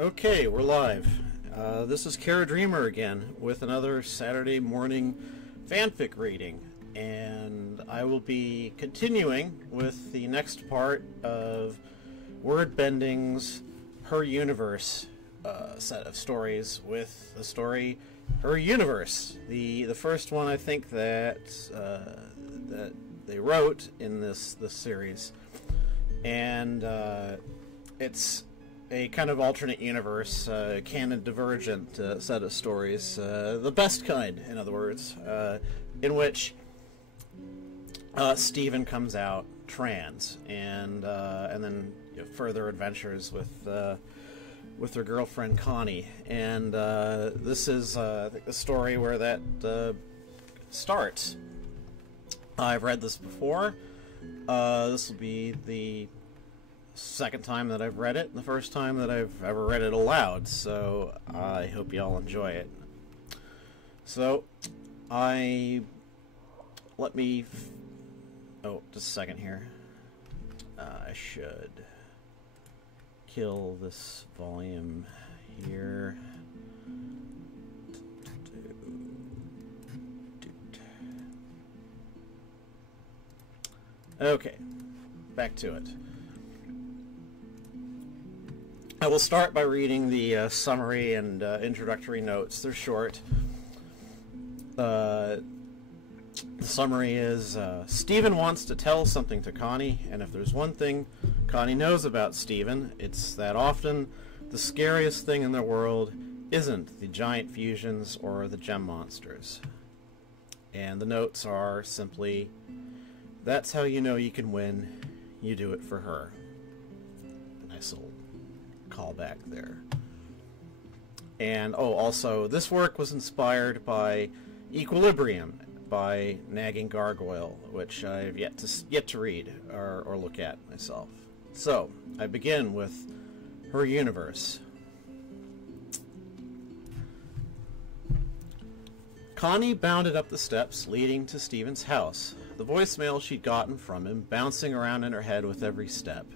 Okay, we're live. This is Kara Dreamer again with another Saturday morning fanfic reading, and I will be continuing with the next part of Wordbending's Her Universe set of stories with the story Her Universe. The first one I think that they wrote in this series, and it's a kind of alternate universe, canon divergent set of stories, the best kind, in other words, in which Steven comes out trans, and then further adventures with her girlfriend Connie, and this is the story where that starts. I've read this before. This will be the second time that I've read it, and the first time that I've ever read it aloud, so I hope you all enjoy it. So, oh, just a second here. I should kill this volume here. Okay, back to it. I will start by reading the summary and introductory notes. They're short. The summary is, Steven wants to tell something to Connie, and if there's one thing Connie knows about Steven, it's that often the scariest thing in the world isn't the giant fusions or the gem monsters. And the notes are simply, that's how you know you can win, you do it for her. Nice little callback there. And also this work was inspired by Equilibrium by Nagging Gargoyle, which I've yet to read or look at myself. So I begin with Her Universe. Connie bounded up the steps leading to Steven's house, the voicemail she'd gotten from him bouncing around in her head with every step.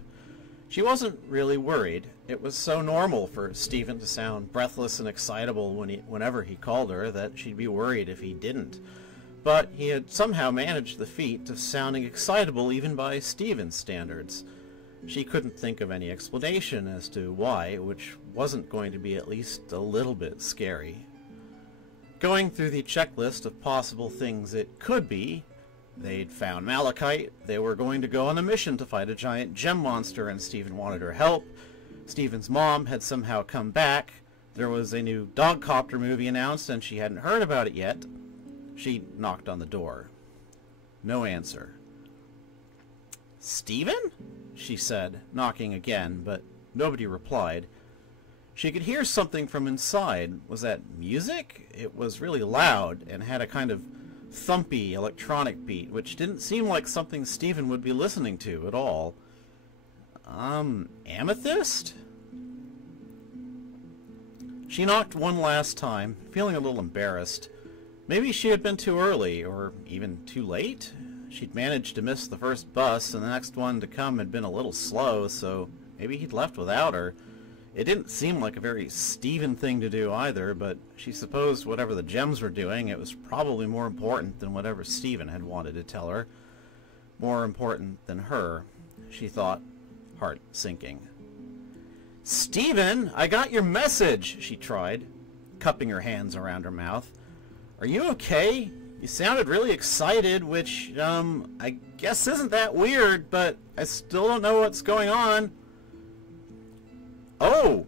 She wasn't really worried. It was so normal for Steven to sound breathless and excitable whenever he called her that she'd be worried if he didn't. But he had somehow managed the feat of sounding excitable even by Steven's standards. She couldn't think of any explanation as to why, which wasn't going to be at least a little bit scary. Going through the checklist of possible things it could be, they'd found Malachite, they were going to go on a mission to fight a giant gem monster, and Steven wanted her help. Steven's mom had somehow come back. There was a new Dogcopter movie announced, and she hadn't heard about it yet. She knocked on the door. No answer. "Steven?" she said, knocking again, but nobody replied. She could hear something from inside. Was that music? It was really loud and had a kind of thumpy electronic beat, which didn't seem like something Steven would be listening to at all. Amethyst? She knocked one last time, feeling a little embarrassed. Maybe she had been too early, or even too late? She'd managed to miss the first bus, and the next one to come had been a little slow, so maybe he'd left without her. It didn't seem like a very Steven thing to do either, but she supposed whatever the gems were doing, it was probably more important than whatever Steven had wanted to tell her. More important than her, she thought, heart sinking. "Steven, I got your message," she tried, cupping her hands around her mouth. "Are you okay? You sounded really excited, which, I guess isn't that weird, but I still don't know what's going on." "Oh!"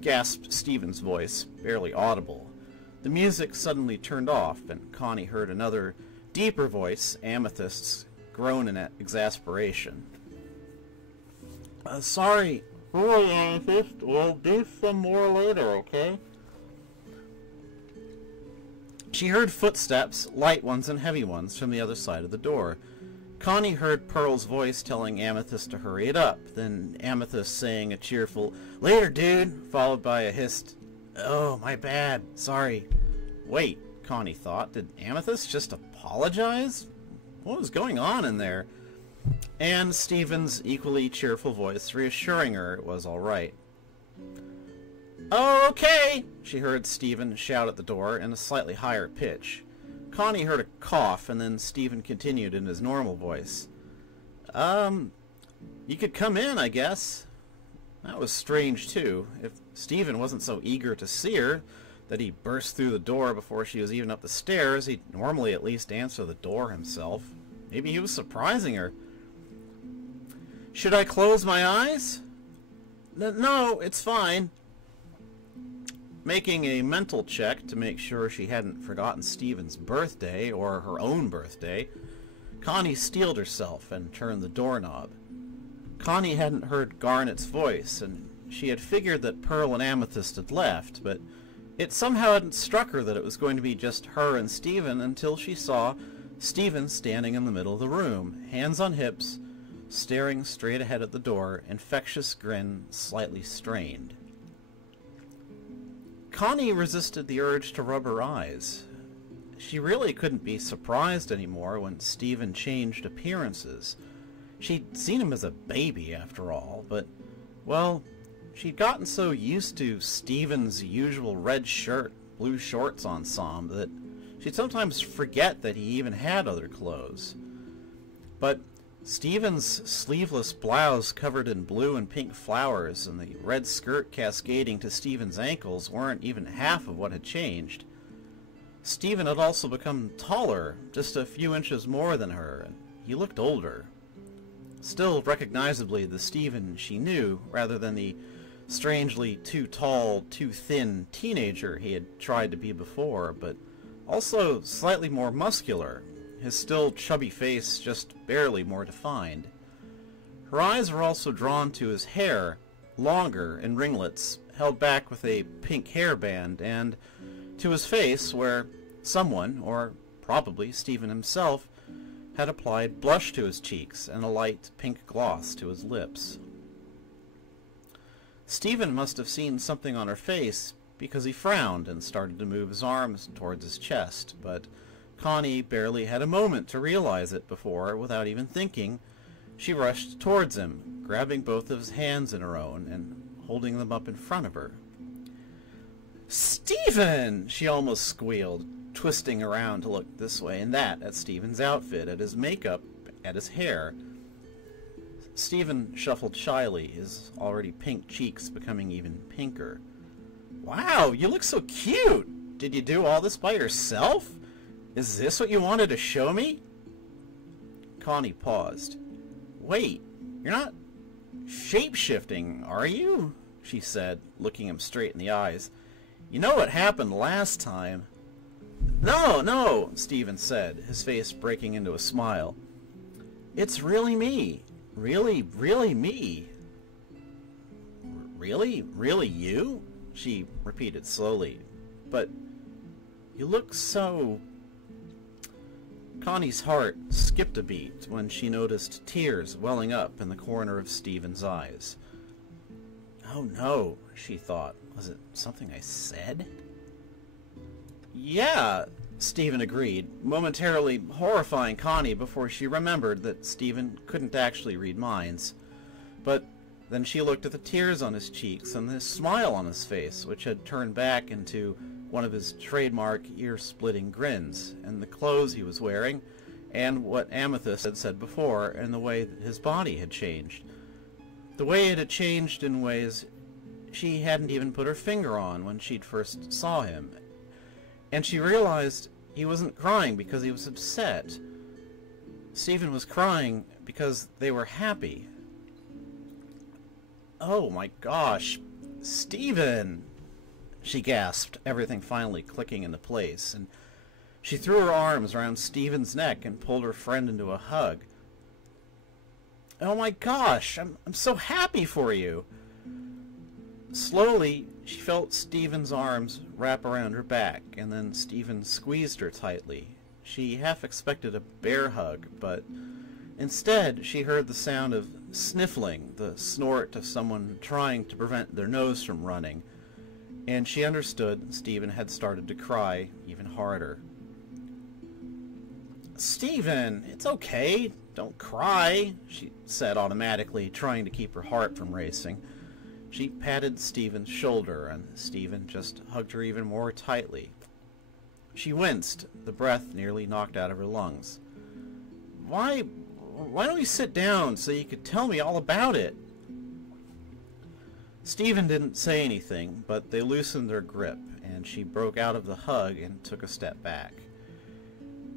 gasped Steven's voice, barely audible. The music suddenly turned off, and Connie heard another, deeper voice, Amethyst's, groan in exasperation. "Sorry. Really, Amethyst. We'll do some more later, okay?" She heard footsteps, light ones and heavy ones, from the other side of the door. Connie heard Pearl's voice telling Amethyst to hurry it up, then Amethyst saying a cheerful, "Later, dude," followed by a hissed, "Oh, my bad, sorry." Wait, Connie thought, did Amethyst just apologize? What was going on in there? And Steven's equally cheerful voice reassuring her it was all right. "Oh, okay," she heard Stephen shout at the door in a slightly higher pitch. Connie heard a cough, and then Stephen continued in his normal voice. You could come in, I guess." That was strange, too. If Stephen wasn't so eager to see her that he burst through the door before she was even up the stairs, he'd normally at least answer the door himself. Maybe he was surprising her. "Should I close my eyes?" No, it's fine." Making a mental check to make sure she hadn't forgotten Stephen's birthday or her own birthday, Connie steeled herself and turned the doorknob. Connie hadn't heard Garnet's voice, and she had figured that Pearl and Amethyst had left, but it somehow hadn't struck her that it was going to be just her and Stephen until she saw Stephen standing in the middle of the room, hands on hips, staring straight ahead at the door, infectious grin slightly strained. Connie resisted the urge to rub her eyes. She really couldn't be surprised anymore when Stephen changed appearances. She'd seen him as a baby, after all, but, well, she'd gotten so used to Stephen's usual red shirt, blue shorts ensemble that she'd sometimes forget that he even had other clothes. But Stephen's sleeveless blouse covered in blue and pink flowers and the red skirt cascading to Stephen's ankles weren't even half of what had changed. Stephen had also become taller, just a few inches more than her, and he looked older. Still recognizably the Stephen she knew, rather than the strangely too tall, too thin teenager he had tried to be before, but also slightly more muscular, his still chubby face just barely more defined. Her eyes were also drawn to his hair, longer in ringlets, held back with a pink hairband, and to his face where someone, or probably Stephen himself, had applied blush to his cheeks and a light pink gloss to his lips. Stephen must have seen something on her face because he frowned and started to move his arms towards his chest, but Connie barely had a moment to realize it before, without even thinking, she rushed towards him, grabbing both of his hands in her own and holding them up in front of her. "Stephen!" she almost squealed, twisting around to look this way and that at Stephen's outfit, at his makeup, at his hair. Stephen shuffled shyly, his already pink cheeks becoming even pinker. "Wow, you look so cute! Did you do all this by yourself? Is this what you wanted to show me?" Connie paused. "Wait, you're not shape-shifting, are you?" she said, looking him straight in the eyes. "You know what happened last time." No, Stephen said, his face breaking into a smile. "It's really me. Really, really me." Really you?" she repeated slowly. "But you look so..." Connie's heart skipped a beat when she noticed tears welling up in the corner of Stephen's eyes. "Oh no," she thought. "Was it something I said?" "Yeah," Stephen agreed, momentarily horrifying Connie before she remembered that Stephen couldn't actually read minds. But then she looked at the tears on his cheeks and the smile on his face, which had turned back into one of his trademark ear-splitting grins, and the clothes he was wearing, and what Amethyst had said before, and the way that his body had changed. The way it had changed in ways she hadn't even put her finger on when she'd first saw him. And she realized he wasn't crying because he was upset. Stephen was crying because they were happy. "Oh my gosh, Stephen!" she gasped, everything finally clicking into place, and she threw her arms around Stephen's neck and pulled her friend into a hug. "Oh my gosh, I'm so happy for you!" Slowly, she felt Stephen's arms wrap around her back, and then Stephen squeezed her tightly. She half expected a bear hug, but instead she heard the sound of sniffling, the snort of someone trying to prevent their nose from running, and she understood Stephen had started to cry even harder. "Stephen, it's okay. Don't cry," she said automatically, trying to keep her heart from racing. She patted Stephen's shoulder, and Stephen just hugged her even more tightly. She winced, the breath nearly knocked out of her lungs. Why don't you sit down so you could tell me all about it? Stephen didn't say anything, but they loosened their grip, and she broke out of the hug and took a step back.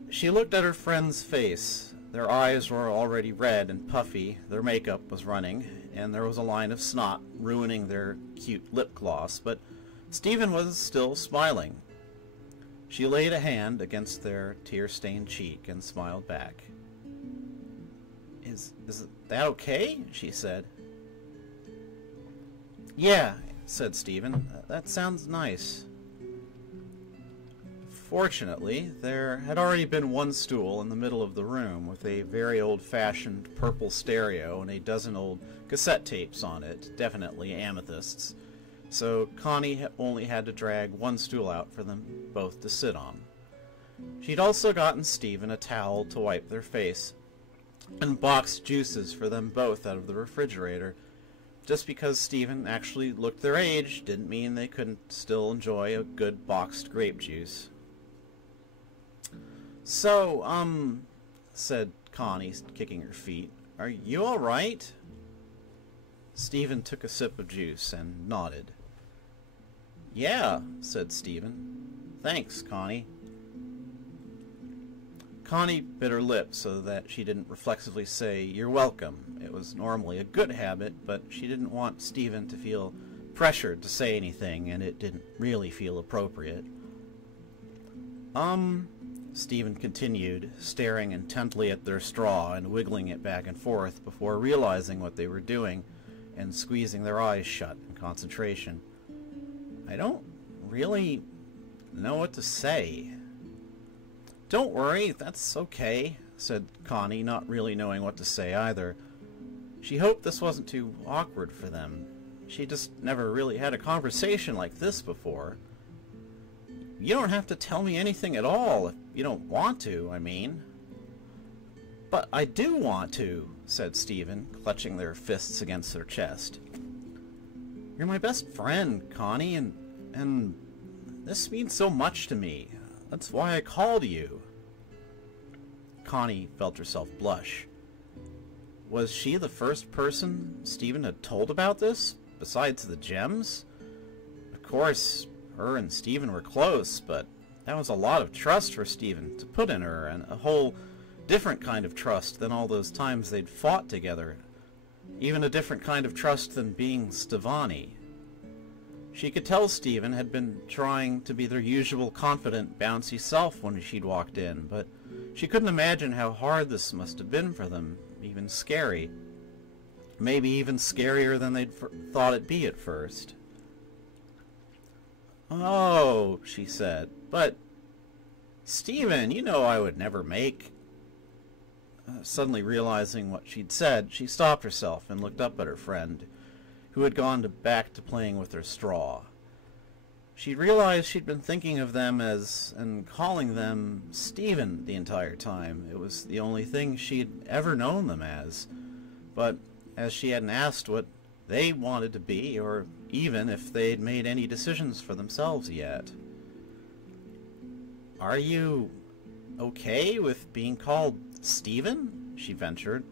She looked at her friend's face. Their eyes were already red and puffy, their makeup was running, and there was a line of snot ruining their cute lip gloss, but Stephen was still smiling. She laid a hand against their tear-stained cheek and smiled back. Is that okay? She said. Yeah, said Stephen. That sounds nice. Fortunately, there had already been one stool in the middle of the room with a very old-fashioned purple stereo and a dozen old cassette tapes on it, definitely amethysts, so Connie only had to drag one stool out for them both to sit on. She'd also gotten Stephen a towel to wipe their face, and boxed juices for them both out of the refrigerator. Just because Stephen actually looked their age didn't mean they couldn't still enjoy a good boxed grape juice. So, said Connie, kicking her feet, are you all right? Stephen took a sip of juice and nodded. Yeah, said Stephen. Thanks, Connie. Connie bit her lip so that she didn't reflexively say, "You're welcome." It was normally a good habit, but she didn't want Stephen to feel pressured to say anything, and it didn't really feel appropriate. Stephen continued, staring intently at their straw and wiggling it back and forth before realizing what they were doing and squeezing their eyes shut in concentration. I don't really know what to say. Don't worry, that's okay, said Connie, not really knowing what to say either. She hoped this wasn't too awkward for them. She just never really had a conversation like this before. You don't have to tell me anything at all if you don't want to, I mean. But I do want to, said Stephen, clutching their fists against their chest. You're my best friend, Connie, and this means so much to me. That's why I called you. Connie felt herself blush. Was she the first person Stephen had told about this, besides the gems? Of course, her and Stephen were close, but that was a lot of trust for Stephen to put in her, and a whole different kind of trust than all those times they'd fought together. Even a different kind of trust than being Stevani. She could tell Stephen had been trying to be their usual confident, bouncy self when she'd walked in, but she couldn't imagine how hard this must have been for them, even scary. Maybe even scarier than they'd thought it'd be at first. Oh, she said, but Stephen, you know I would never make... Suddenly realizing what she'd said, she stopped herself and looked up at her friend, who had gone back to playing with her straw. She realized she'd been thinking of them as, and calling them, Stephen the entire time. It was the only thing she'd ever known them as. But as she hadn't asked what they wanted to be, or even if they'd made any decisions for themselves yet. Are you okay with being called Stephen? She ventured.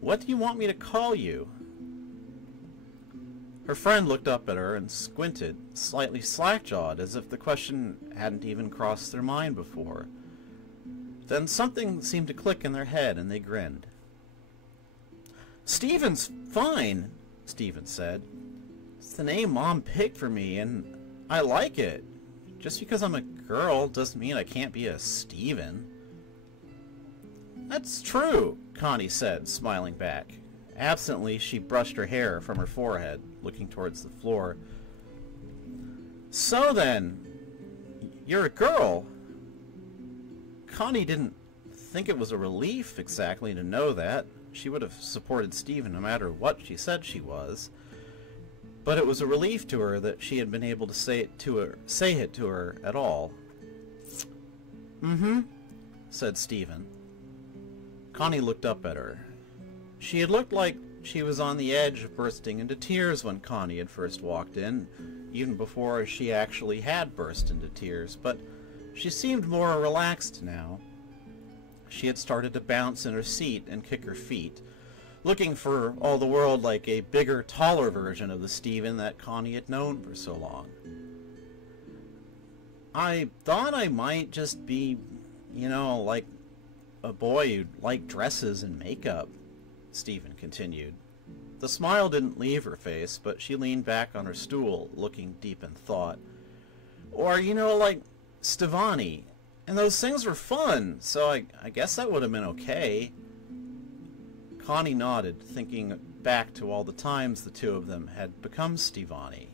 What do you want me to call you? Her friend looked up at her and squinted, slightly slack-jawed, as if the question hadn't even crossed their mind before. Then something seemed to click in their head, and they grinned. Stephen's fine, Stephen said. It's the name Mom picked for me, and I like it. Just because I'm a girl doesn't mean I can't be a Stephen. That's true, Connie said, smiling back. Absently, she brushed her hair from her forehead, looking towards the floor. So then, you're a girl. Connie didn't think it was a relief exactly to know that. She would have supported Stephen no matter what she said she was. But it was a relief to her that she had been able to say it to her at all. Mm-hmm, said Stephen. Connie looked up at her. She had looked like She was on the edge of bursting into tears when Connie had first walked in, even before she actually had burst into tears, but she seemed more relaxed now. She had started to bounce in her seat and kick her feet, looking for all the world like a bigger, taller version of the Stephen that Connie had known for so long. I thought I might just be, like a boy who liked dresses and makeup, Stephen continued. The smile didn't leave her face, but she leaned back on her stool, looking deep in thought. Or, like Stevani. And those things were fun, so I guess that would have been okay. Connie nodded, thinking back to all the times the two of them had become Stevani.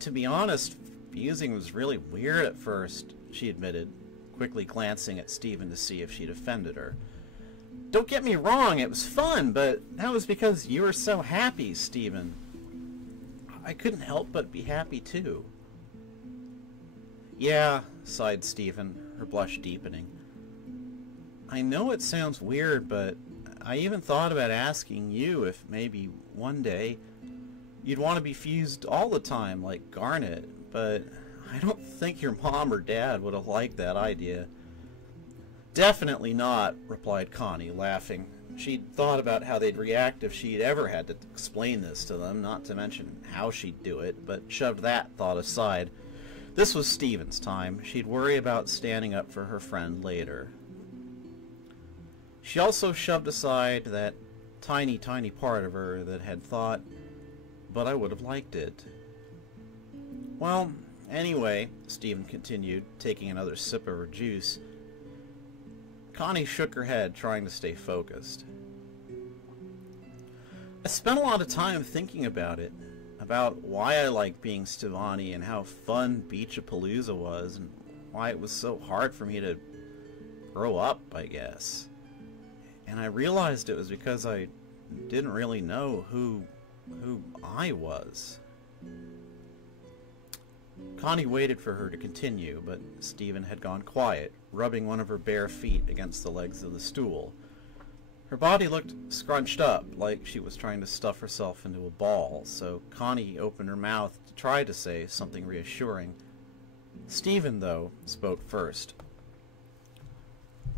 To be honest, fusing was really weird at first, she admitted, quickly glancing at Stephen to see if she'd offended her. Don't get me wrong, it was fun, but that was because you were so happy, Stephen. I couldn't help but be happy too. Yeah, sighed Stephen, her blush deepening. I know it sounds weird, but I even thought about asking you if maybe one day you'd want to be fused all the time like Garnet, but I don't think your mom or dad would have liked that idea. Definitely not, replied Connie, laughing. She'd thought about how they'd react if she'd ever had to explain this to them, not to mention how she'd do it, but shoved that thought aside. This was Stephen's time. She'd worry about standing up for her friend later. She also shoved aside that tiny, tiny part of her that had thought, but I would have liked it. Well, anyway, Stephen continued, taking another sip of her juice. Connie shook her head, trying to stay focused. I spent a lot of time thinking about it, about why I liked being Stevani and how fun Beach-a-Palooza was, and why it was so hard for me to grow up, I guess. And I realized it was because I didn't really know who I was. Connie waited for her to continue, but Stephen had gone quiet, rubbing one of her bare feet against the legs of the stool. Her body looked scrunched up, like she was trying to stuff herself into a ball, so Connie opened her mouth to try to say something reassuring. Stephen, though, spoke first.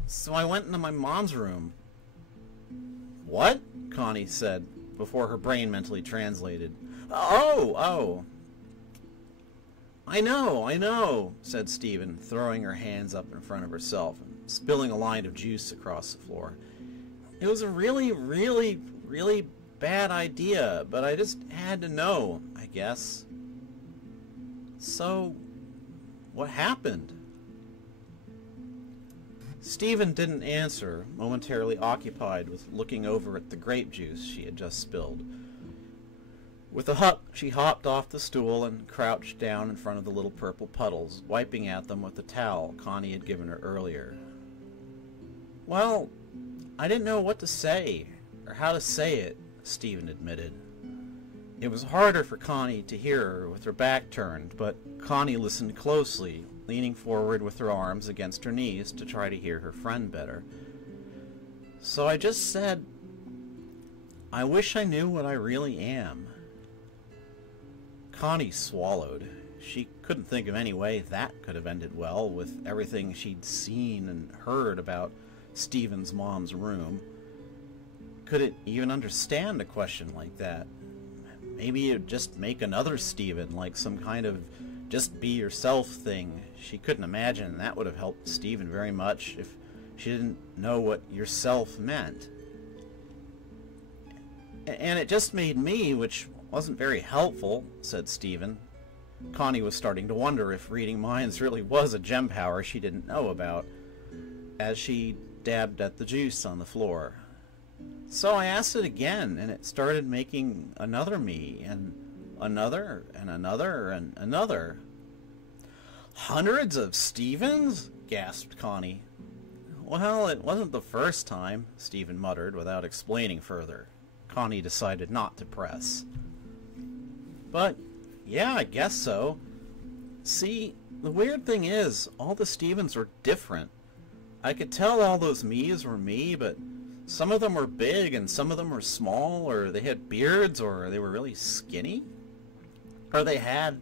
So I went into my mom's room. What? Connie said, before her brain mentally translated. Oh! I know, said Stephen, throwing her hands up in front of herself and spilling a line of juice across the floor. It was a really, really, really bad idea, but I just had to know, I guess. So, what happened? Stephen didn't answer, momentarily occupied with looking over at the grape juice she had just spilled. With a huck, she hopped off the stool and crouched down in front of the little purple puddles, wiping at them with the towel Connie had given her earlier. Well, I didn't know what to say, or how to say it, Stephen admitted. It was harder for Connie to hear her with her back turned, but Connie listened closely, leaning forward with her arms against her knees to try to hear her friend better. So I just said, I wish I knew what I really am. Connie swallowed. She couldn't think of any way that could have ended well, with everything she'd seen and heard about Stephen's mom's room. Could it even understand a question like that? Maybe it'd just make another Stephen, like some kind of just be yourself thing. She couldn't imagine that would have helped Stephen very much if she didn't know what yourself meant. And it just made me, which wasn't very helpful, said Stephen. Connie was starting to wonder if reading minds really was a gem power she didn't know about, as she dabbed at the juice on the floor. So I asked it again, and it started making another me, and another, and another, and another. Hundreds of Stephens? Gasped Connie. Well, it wasn't the first time, Stephen muttered without explaining further. Connie decided not to press. But, yeah, I guess so. See, the weird thing is, all the Stephens were different. I could tell all those me's were me, but some of them were big and some of them were small, or they had beards, or they were really skinny. Or they had...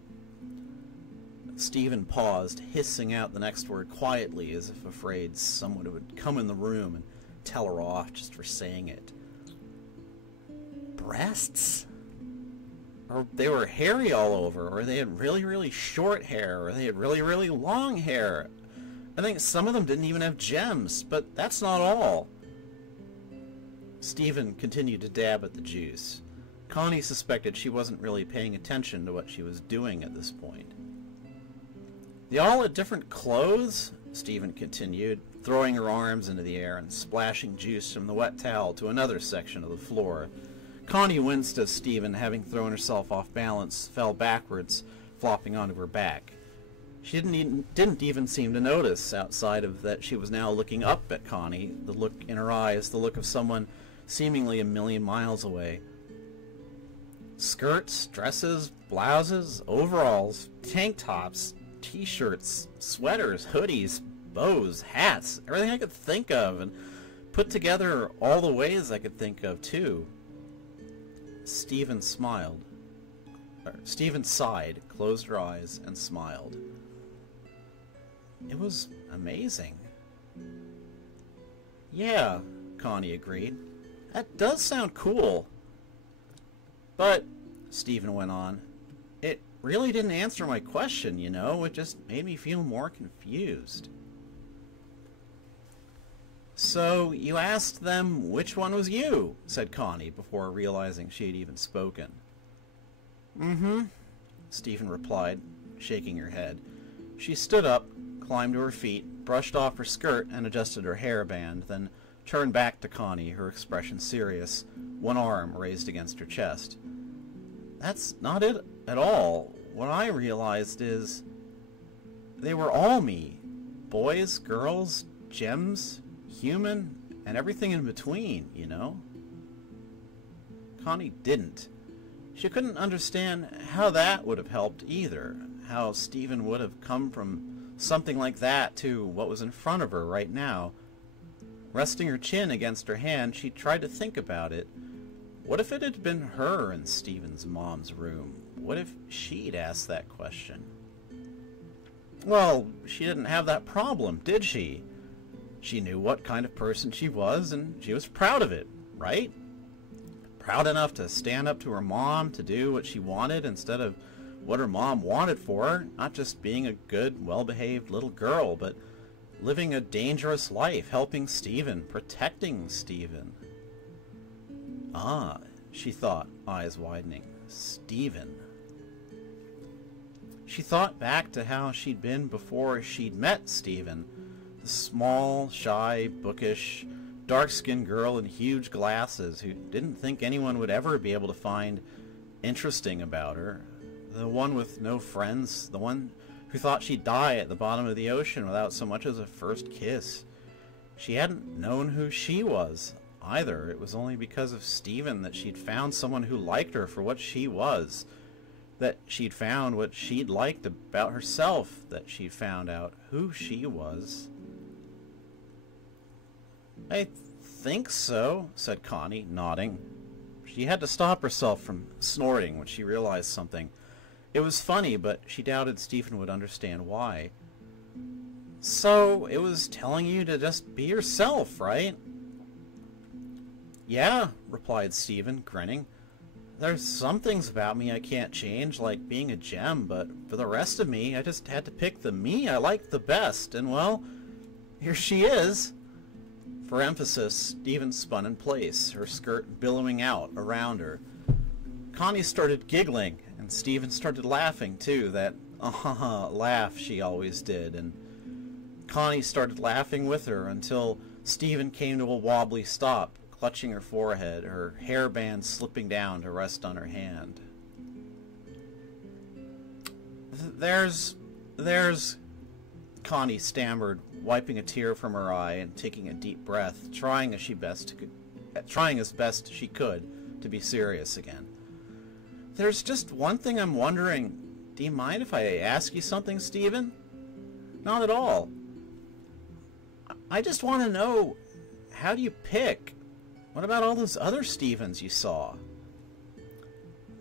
Stephen paused, hissing out the next word quietly, as if afraid someone would come in the room and tell her off just for saying it. Breasts? Or they were hairy all over, or they had really, really short hair, or they had really, really long hair. I think some of them didn't even have gems, but that's not all. Stephen continued to dab at the juice. Connie suspected she wasn't really paying attention to what she was doing at this point. They all had different clothes, Stephen continued, throwing her arms into the air and splashing juice from the wet towel to another section of the floor. Connie winced as Stephen, having thrown herself off balance, fell backwards, flopping onto her back. She didn't even seem to notice, outside of that she was now looking up at Connie, the look in her eyes, the look of someone seemingly a million miles away. Skirts, dresses, blouses, overalls, tank tops, t-shirts, sweaters, hoodies, bows, hats, everything I could think of, and put together all the ways I could think of, too. Stephen smiled. Stephen sighed, closed her eyes, and smiled. It was amazing. Yeah, Connie agreed. That does sound cool. But, Stephen went on, it really didn't answer my question, you know? It just made me feel more confused. So, you asked them which one was you, said Connie, before realizing she had even spoken. Mm-hmm, Stephen replied, shaking her head. She stood up, climbed to her feet, brushed off her skirt and adjusted her hairband, then turned back to Connie, her expression serious, one arm raised against her chest. That's not it at all. What I realized is they were all me. Boys, girls, gems, human, and everything in between, you know? Connie didn't. She couldn't understand how that would have helped either, how Stephen would have come from something like that to what was in front of her right now. Resting her chin against her hand, she tried to think about it. What if it had been her in Stephen's mom's room? What if she'd asked that question? Well, she didn't have that problem, did she? She knew what kind of person she was, and she was proud of it, right? Proud enough to stand up to her mom, to do what she wanted instead of what her mom wanted for her, not just being a good, well-behaved little girl, but living a dangerous life, helping Stephen, protecting Stephen. Ah, she thought, eyes widening. Stephen. She thought back to how she'd been before she'd met Stephen. The small, shy, bookish, dark-skinned girl in huge glasses who didn't think anyone would ever be able to find interesting about her. The one with no friends, the one who thought she'd die at the bottom of the ocean without so much as a first kiss. She hadn't known who she was, either. It was only because of Stephen that she'd found someone who liked her for what she was, that she'd found what she'd liked about herself, that she'd found out who she was. I think so, said Connie, nodding. She had to stop herself from snorting when she realized something. It was funny, but she doubted Stephen would understand why. So, it was telling you to just be yourself, right? Yeah, replied Stephen, grinning. There's some things about me I can't change, like being a gem, but for the rest of me, I just had to pick the me I liked the best, and well, here she is. For emphasis, Stephen spun in place, her skirt billowing out around her. Connie started giggling, and Stephen started laughing too, that laugh she always did, and Connie started laughing with her until Stephen came to a wobbly stop, clutching her forehead, her hairband slipping down to rest on her hand. There's... Connie stammered, wiping a tear from her eye and taking a deep breath, trying as best she could to be serious again. There's just one thing I'm wondering. Do you mind if I ask you something, Stephen? Not at all. I just want to know, how do you pick? What about all those other Stevens you saw?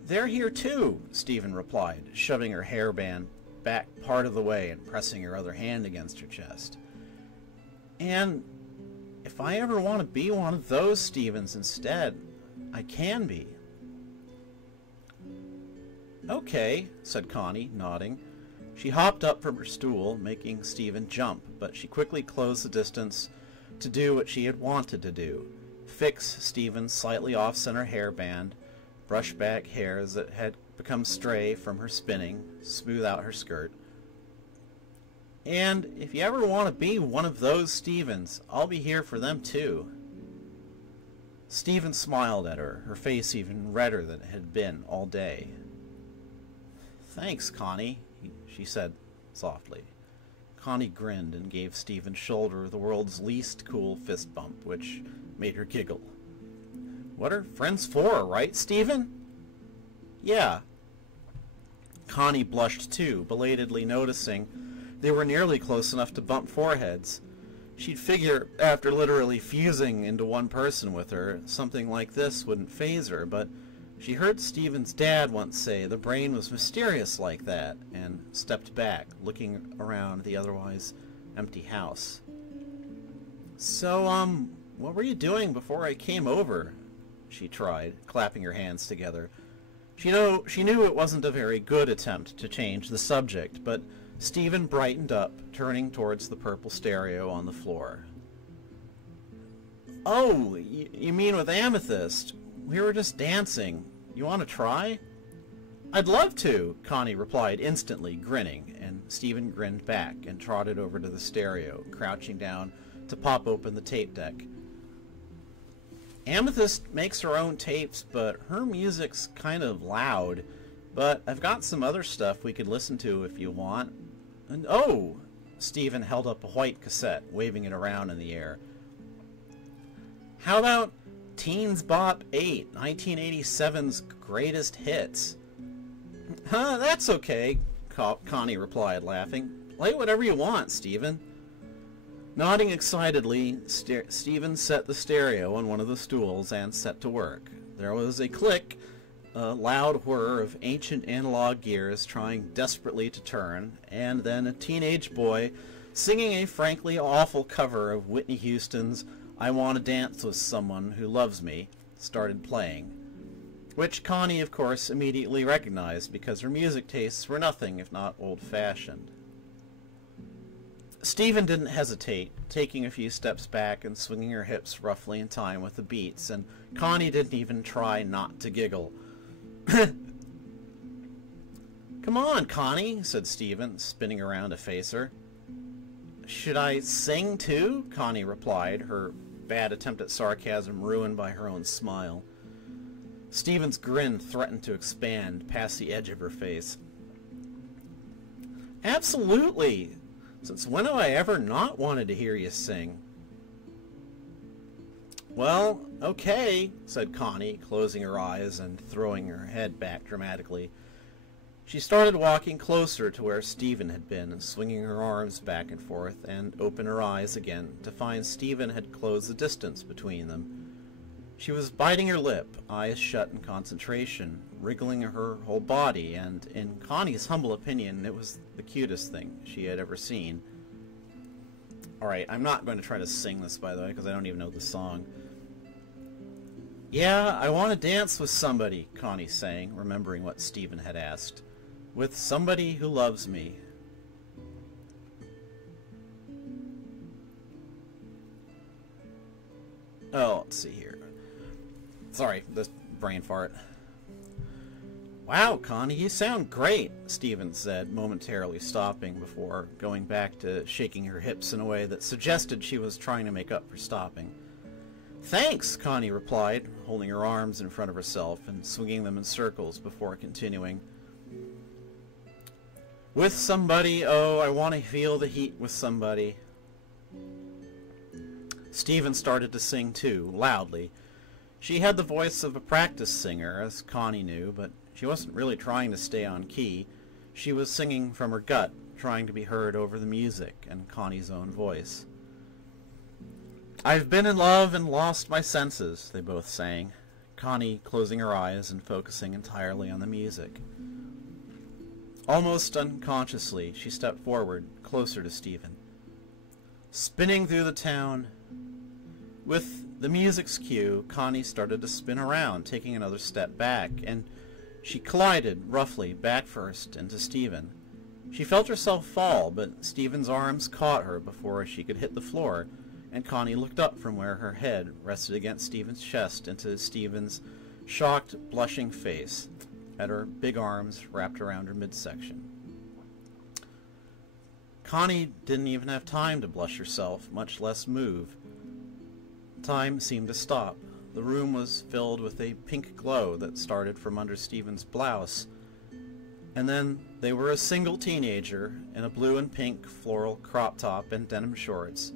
They're here too, Stephen replied, shoving her hairband back part of the way and pressing her other hand against her chest. And if I ever want to be one of those Stevens instead, I can be. Okay, said Connie, nodding. She hopped up from her stool, making Stephen jump, but she quickly closed the distance to do what she had wanted to do. Fix Stephen's slightly off-center hairband, brush back hairs that had become stray from her spinning, smooth out her skirt. And if you ever want to be one of those Stevens, I'll be here for them too. Stephen smiled at her, her face even redder than it had been all day. Thanks, Connie, she said softly. Connie grinned and gave Stephen's shoulder the world's least cool fist bump, which made her giggle. What are friends for, right, Stephen? Yeah. Connie blushed too, belatedly noticing they were nearly close enough to bump foreheads. She'd figure, after literally fusing into one person with her, something like this wouldn't faze her, but she heard Stephen's dad once say the brain was mysterious like that, and stepped back, looking around the otherwise empty house. So, what were you doing before I came over? She tried, clapping her hands together. She knew it wasn't a very good attempt to change the subject, but Stephen brightened up, turning towards the purple stereo on the floor. Oh, you mean with Amethyst? We were just dancing. You want to try? I'd love to, Connie replied instantly, grinning, and Stephen grinned back and trotted over to the stereo, crouching down to pop open the tape deck. Amethyst makes her own tapes, but her music's kind of loud. But I've got some other stuff we could listen to if you want. And oh! Stephen held up a white cassette, waving it around in the air. How about Teens Bop 8, 1987's greatest hits? Huh, that's okay, Connie replied, laughing. Play whatever you want, Stephen. Nodding excitedly, Stephen set the stereo on one of the stools and set to work. There was a click, a loud whir of ancient analog gears trying desperately to turn, and then a teenage boy singing a frankly awful cover of Whitney Houston's I Want to Dance with Someone Who Loves Me started playing, which Connie, of course, immediately recognized because her music tastes were nothing if not old-fashioned. Stephen didn't hesitate, taking a few steps back and swinging her hips roughly in time with the beats, and Connie didn't even try not to giggle. Come on, Connie, said Stephen, spinning around to face her. Should I sing too? Connie replied, her bad attempt at sarcasm ruined by her own smile. Stephen's grin threatened to expand past the edge of her face. Absolutely! Since when have I ever not wanted to hear you sing? Well, okay, said Connie, closing her eyes and throwing her head back dramatically. She started walking closer to where Stephen had been, swinging her arms back and forth, and opened her eyes again to find Stephen had closed the distance between them. She was biting her lip, eyes shut in concentration, wriggling her whole body, and, in Connie's humble opinion, it was the cutest thing she had ever seen. Alright, I'm not going to try to sing this, by the way, because I don't even know the song. Yeah, I want to dance with somebody, Connie sang, remembering what Stephen had asked. With somebody who loves me. Oh, let's see here. Sorry, this brain fart. Wow, Connie, you sound great, Stephen said, momentarily stopping before going back to shaking her hips in a way that suggested she was trying to make up for stopping. Thanks, Connie replied, holding her arms in front of herself and swinging them in circles before continuing. With somebody, oh, I want to feel the heat with somebody. Stephen started to sing too, loudly. She had the voice of a practice singer, as Connie knew, but she wasn't really trying to stay on key. She was singing from her gut, trying to be heard over the music and Connie's own voice. I've been in love and lost my senses, they both sang, Connie closing her eyes and focusing entirely on the music. Almost unconsciously, she stepped forward, closer to Stephen. Spinning through the town. With the music's cue, Connie started to spin around, taking another step back, and she collided, roughly, back first, into Stephen. She felt herself fall, but Stephen's arms caught her before she could hit the floor, and Connie looked up from where her head rested against Stephen's chest into Stephen's shocked, blushing face, at her big arms wrapped around her midsection. Connie didn't even have time to blush herself, much less move. Time seemed to stop. The room was filled with a pink glow that started from under Stephen's blouse, and then they were a single teenager in a blue and pink floral crop top and denim shorts,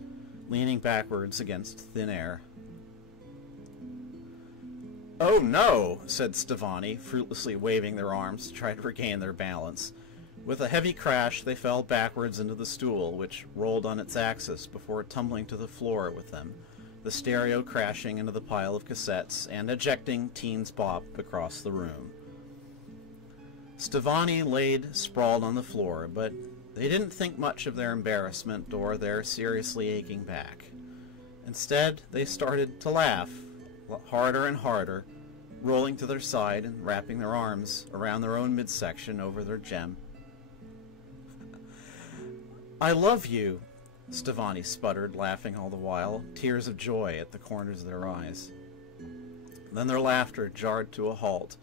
leaning backwards against thin air. "Oh no," said Stevani, fruitlessly waving their arms to try to regain their balance. With a heavy crash, they fell backwards into the stool, which rolled on its axis before tumbling to the floor with them, the stereo crashing into the pile of cassettes and ejecting Teen's Bop across the room. Stevani laid sprawled on the floor, but they didn't think much of their embarrassment or their seriously aching back. Instead, they started to laugh, harder and harder, rolling to their side and wrapping their arms around their own midsection over their gem. "I love you," Stevani sputtered, laughing all the while, tears of joy at the corners of their eyes. Then their laughter jarred to a halt,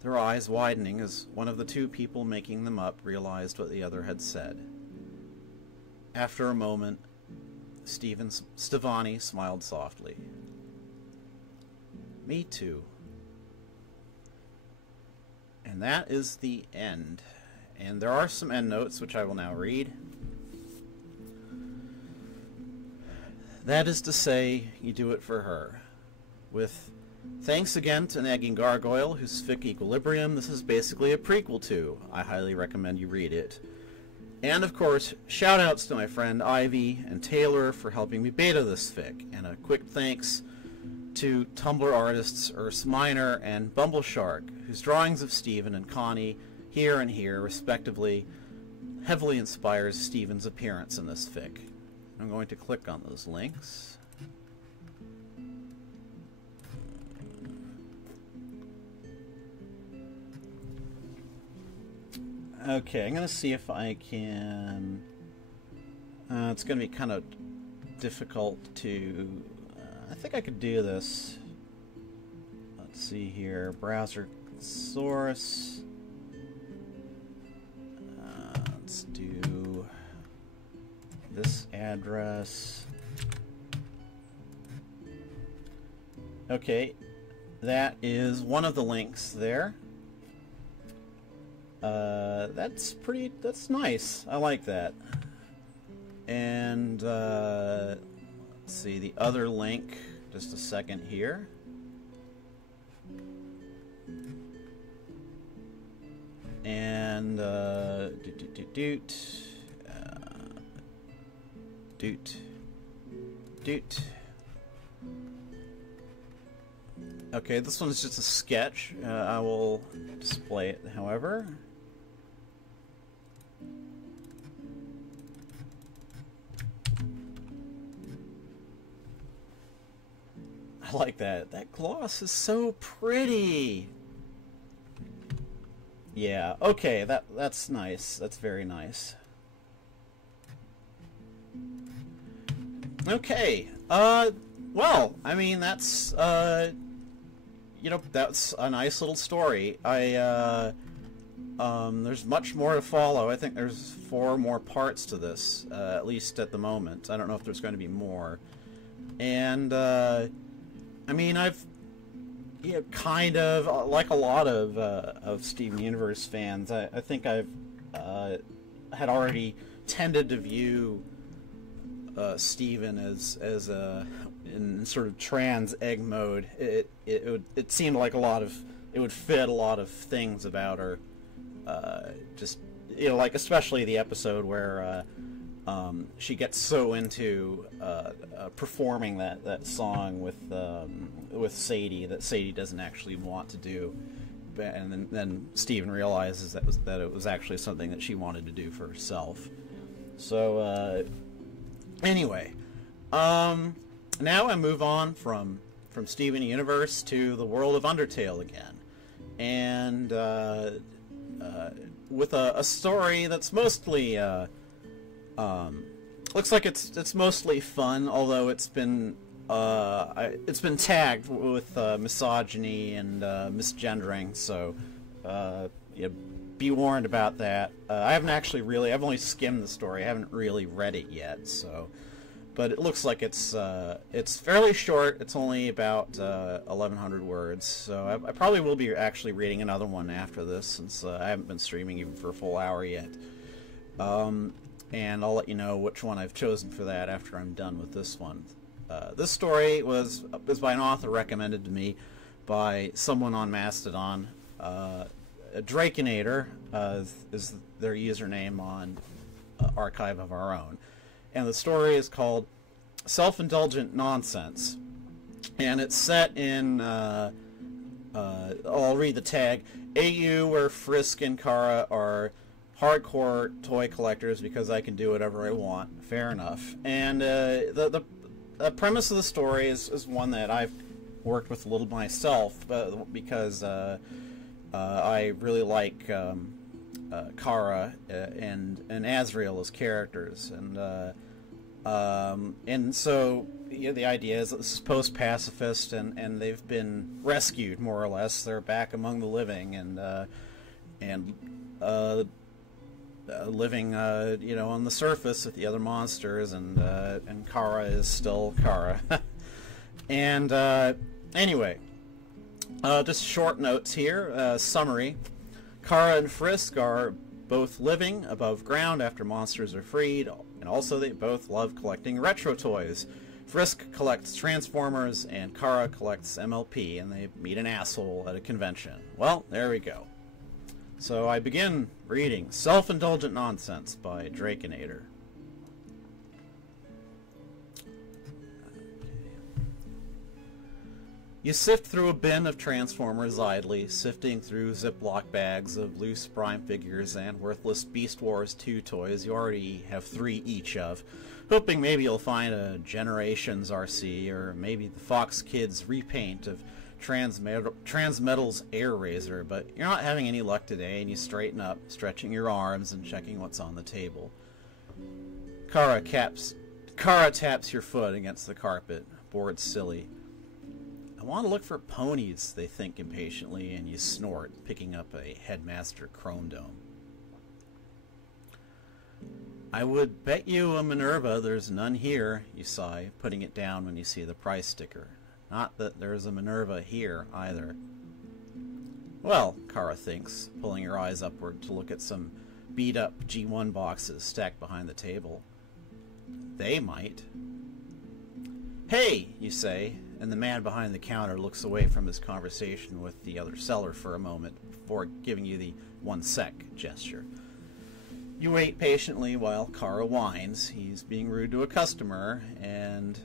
their eyes widening as one of the two people making them up realized what the other had said. After a moment, Stevani smiled softly. "Me too." And that is the end. And there are some endnotes, which I will now read. That is to say, you do it for her. With thanks again to Nagging Gargoyle, whose fic Equilibrium this is basically a prequel to. I highly recommend you read it. And of course, shoutouts to my friend Ivy and Taylor for helping me beta this fic, and a quick thanks to Tumblr artists Urs Minor and Bumbleshark, whose drawings of Stephen and Connie, here and here, respectively, heavily inspires Stephen's appearance in this fic. I'm going to click on those links. Okay, I'm going to see if I can... it's going to be kind of difficult to... I think I could do this. Let's see here. Browser source. Let's do this address. Okay, that is one of the links there. That's nice. I like that. And let's see the other link, just a second here. And doot. Okay, this one is just a sketch. I will display it, however. I like that. That gloss is so pretty. Yeah, okay, that's nice. That's very nice. Okay, well, I mean, that's, you know, that's a nice little story. There's much more to follow. I think there's 4 more parts to this, at least at the moment. I don't know if there's going to be more. And, I mean, I've, you know, kind of, like a lot of Steven Universe fans, I think I've, had already tended to view Steven as in sort of trans egg mode. It seemed like it would fit a lot of things about her. Just, you know, like especially the episode where she gets so into performing that song with Sadie that Sadie doesn't actually want to do, and then Steven realizes that it was actually something that she wanted to do for herself. So anyway, now I move on from Steven Universe to the world of Undertale again, and with a story that's mostly looks like it's mostly fun, although it's been tagged with misogyny and misgendering, so yeah, be warned about that. I've only skimmed the story. I haven't really read it yet, so. But it looks like it's fairly short. It's only about 1,100 words, so I probably will be actually reading another one after this, since I haven't been streaming even for a full hour yet. And I'll let you know which one I've chosen for that after I'm done with this one. This story was by an author recommended to me by someone on Mastodon. Draikinator is their username on Archive of Our Own. And the story is called Self-Indulgent Nonsense. And it's set in, I'll read the tag, AU, where Frisk and Kara are hardcore toy collectors because I can do whatever I want. Fair enough. And the premise of the story is one that I've worked with a little myself, because I really like Kara and Azrael as characters, and so the idea is that this is post-pacifist, and they've been rescued more or less. They're back among the living, and living on the surface with the other monsters, and Kara is still Kara. And anyway, just short notes here. Summary. Kara and Frisk are both living above ground after monsters are freed, and also they both love collecting retro toys. Frisk collects Transformers, and Kara collects MLP, and they meet an asshole at a convention. Well, there we go. So I begin reading Self-Indulgent Nonsense by Draikinator. You sift through a bin of Transformers idly, sifting through Ziploc bags of loose Prime figures and worthless Beast Wars 2 toys you already have 3 each of, hoping maybe you'll find a Generations RC, or maybe the Fox Kids repaint of Transmetal's Air Razor, but you're not having any luck today, and you straighten up, stretching your arms and checking what's on the table. Kara taps your foot against the carpet, bored silly. I want to look for ponies, they think impatiently, and you snort, picking up a Headmaster Chrome Dome. I would bet you a Minerva there's none here, you sigh, putting it down when you see the price sticker. Not that there's a Minerva here, either. Well, Kara thinks, pulling her eyes upward to look at some beat-up G1 boxes stacked behind the table. They might. Hey, you say, and the man behind the counter looks away from his conversation with the other seller for a moment before giving you the 1 sec gesture. You wait patiently while Kara whines. He's being rude to a customer, and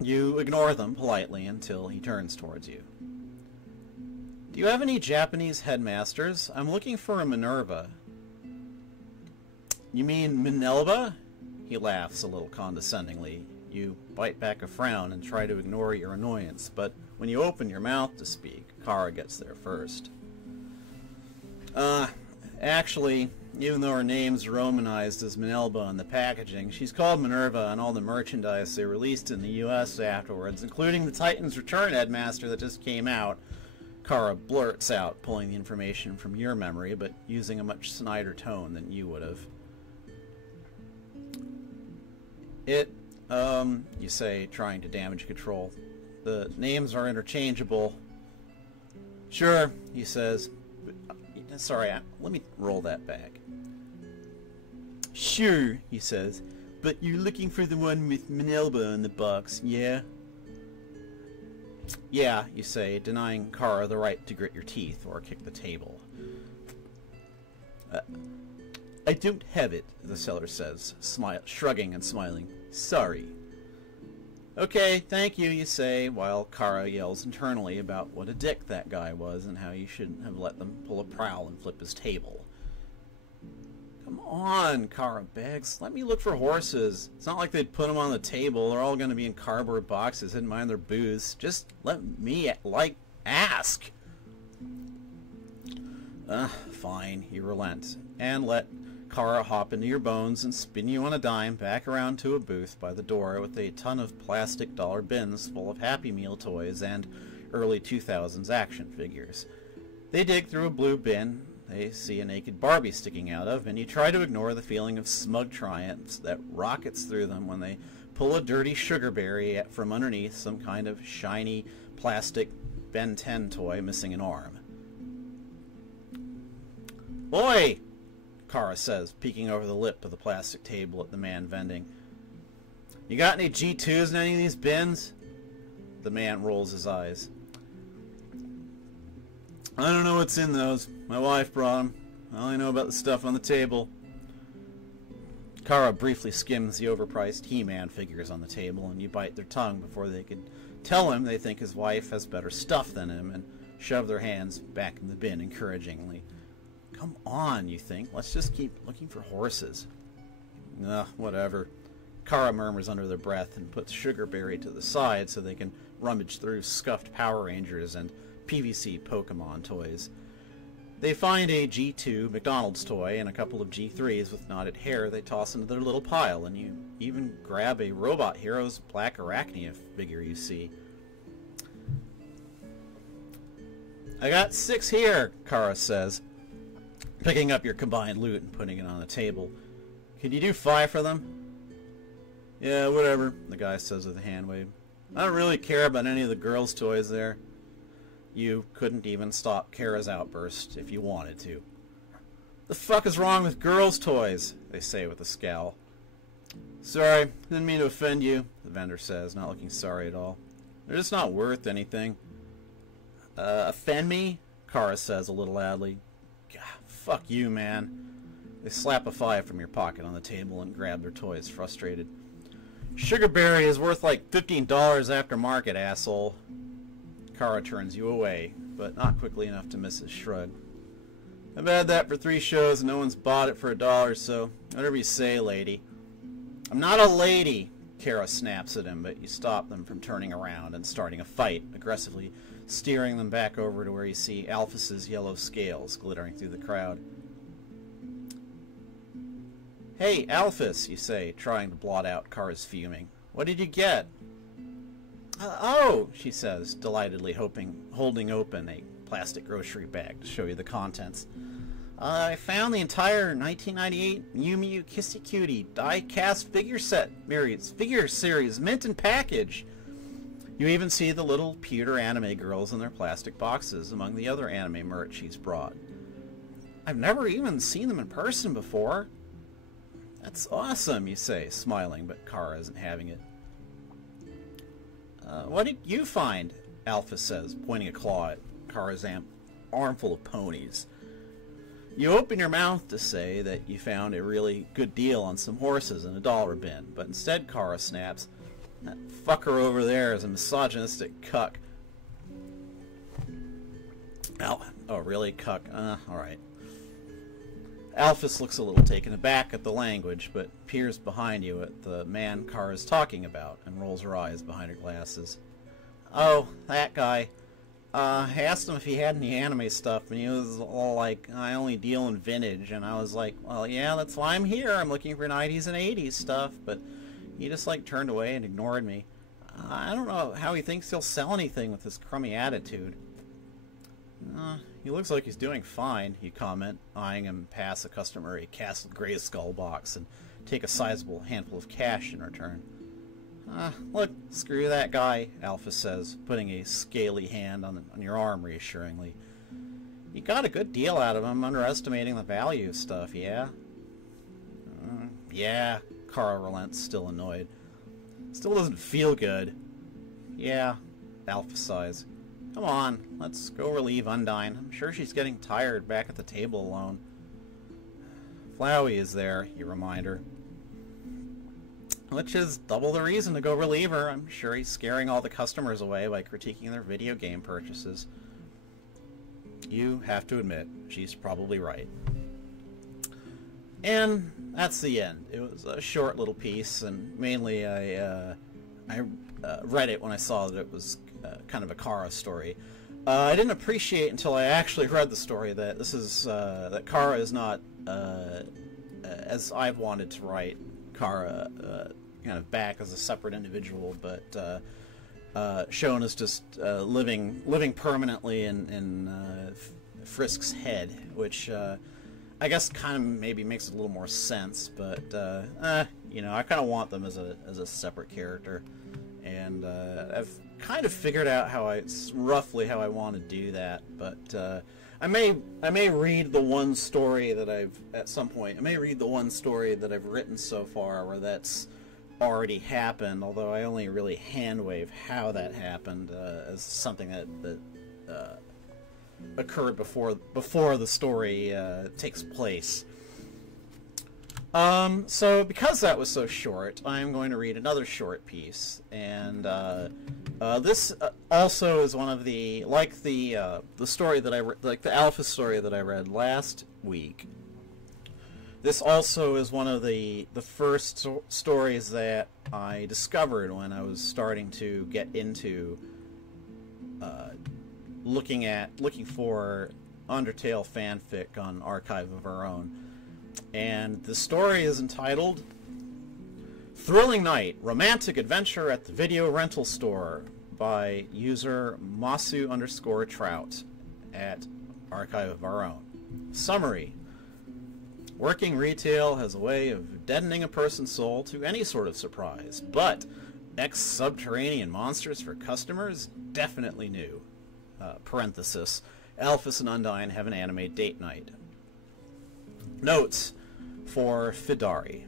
you ignore them politely until he turns towards you. Do you have any Japanese headmasters? I'm looking for a Minerva. You mean Minelba? He laughs a little condescendingly. You bite back a frown and try to ignore your annoyance, but when you open your mouth to speak, Kara gets there first. Actually, even though her name's romanized as Minelba in the packaging, she's called Minerva on all the merchandise they released in the US afterwards, including the Titan's Return Headmaster that just came out. Kara blurts out, pulling the information from your memory, but using a much snidder tone than you would have. You say, trying to damage control. The names are interchangeable. Sure, he says. Sorry, let me roll that back. Sure, he says, but you're looking for the one with Minelba in the box, yeah? Yeah, you say, denying Kara the right to grit your teeth or kick the table. I don't have it, the seller says, shrugging and smiling. Sorry. Okay, thank you, you say, while Kara yells internally about what a dick that guy was and how you shouldn't have let them pull a prowl and flip his table. Come on, Kara begs. Let me look for horses. It's not like they'd put them on the table. They're all going to be in cardboard boxes hidden behind their booths. Just let me, ask. Fine, you relent, and let Kara hop into your bones and spin you on a dime back around to a booth by the door with a ton of plastic dollar bins full of Happy Meal toys and early 2000s action figures. They dig through a blue bin they see a naked Barbie sticking out of, and you try to ignore the feeling of smug triumph that rockets through them when they pull a dirty sugar berry from underneath some kind of shiny plastic Ben 10 toy missing an arm. Boy! Kara says, peeking over the lip of the plastic table at the man vending. You got any G2s in any of these bins? The man rolls his eyes. I don't know what's in those. My wife brought them. I only know about the stuff on the table. Kara briefly skims the overpriced He-Man figures on the table, and you bite their tongue before they could tell him they think his wife has better stuff than him, and shove their hands back in the bin encouragingly. Come on, you think. Let's just keep looking for horses. Whatever. Kara murmurs under their breath and puts Sugarberry to the side so they can rummage through scuffed Power Rangers and PVC Pokemon toys. They find a G2 McDonald's toy and a couple of G3s with knotted hair they toss into their little pile, and you even grab a Robot Heroes Black Arachnia figure you see. I got 6 here, Kara says, picking up your combined loot and putting it on the table. Could you do 5 for them? Yeah, whatever, the guy says with a hand wave. I don't really care about any of the girls' toys there. You couldn't even stop Kara's outburst if you wanted to. The fuck is wrong with girls' toys? They say with a scowl. Sorry, didn't mean to offend you, the vendor says, not looking sorry at all. They're just not worth anything. Offend me? Kara says a little oddly. God, fuck you, man. They slap a 5 from your pocket on the table and grab their toys, frustrated. Sugarberry is worth like $15 after market, asshole. Kara turns you away, but not quickly enough to miss his shrug. I've had that for 3 shows and no one's bought it for $1, so whatever you say, lady. I'm not a lady, Kara snaps at him, but you stop them from turning around and starting a fight, aggressively steering them back over to where you see Alphys's yellow scales glittering through the crowd. Hey, Alphys, you say, trying to blot out Kara's fuming. What did you get? Oh, she says, delightedly holding open a plastic grocery bag to show you the contents. I found the entire 1998 Mew Mew Kissy Cutie die-cast figure series, mint in package. You even see the little pewter anime girls in their plastic boxes among the other anime merch he's brought. I've never even seen them in person before. That's awesome, you say, smiling, but Kara isn't having it. What did you find? Alpha says, pointing a claw at Kara's armful of ponies. You open your mouth to say that you found a really good deal on some horses in a $1 bin, but instead Kara snaps, that fucker over there is a misogynistic cuck. Oh, really? Cuck? Alright. Alphys looks a little taken aback at the language, but peers behind you at the man Kara's talking about and rolls her eyes behind her glasses. Oh, that guy. I asked him if he had any anime stuff, and he was all like, I only deal in vintage, and I was like, well, yeah, that's why I'm here. I'm looking for 90s and 80s stuff, but he just, like, turned away and ignored me. I don't know how he thinks he'll sell anything with his crummy attitude. He looks like he's doing fine, you comment, eyeing him pass a customary Castle Grayskull box and take a sizable handful of cash in return. Look, screw that guy, Alpha says, putting a scaly hand on your arm reassuringly. You got a good deal out of him, underestimating the value of stuff, yeah? Yeah, Kara relents, still annoyed. Still doesn't feel good. Yeah, Alpha sighs. Come on, let's go relieve Undyne. I'm sure she's getting tired back at the table alone. Flowey is there, you remind her. Which is double the reason to go relieve her. I'm sure he's scaring all the customers away by critiquing their video game purchases. You have to admit, she's probably right. And that's the end. It was a short little piece, and mainly I read it when I saw that it was kind of a Kara story. I didn't appreciate until I actually read the story that this is that Kara is not as I've wanted to write Kara kind of back as a separate individual, but shown as just living permanently in Frisk's head, which I guess kind of maybe makes a little more sense. But you know, I kind of want them as a separate character, and I've kind of figured out roughly how I want to do that. But I may read the one story that I may read the one story that I've written so far where that's already happened, although I only really hand-wave how that happened as something that occurred before the story takes place. So because that was so short, I'm going to read another short piece, and this also is one of the story that the Alpha story that I read last week. This also is one of the first stories that I discovered when I was starting to get into looking for Undertale fanfic on Archive of Our Own. And the story is entitled Thrilling Night, Romantic Adventure at the Video Rental Store by user Masu_Trout at Archive of Our Own. Summary. Working retail has a way of deadening a person's soul to any sort of surprise, but ex-subterranean monsters for customers? Definitely new. Parenthesis. Alphys and Undyne have an anime date night. Notes for Fidari.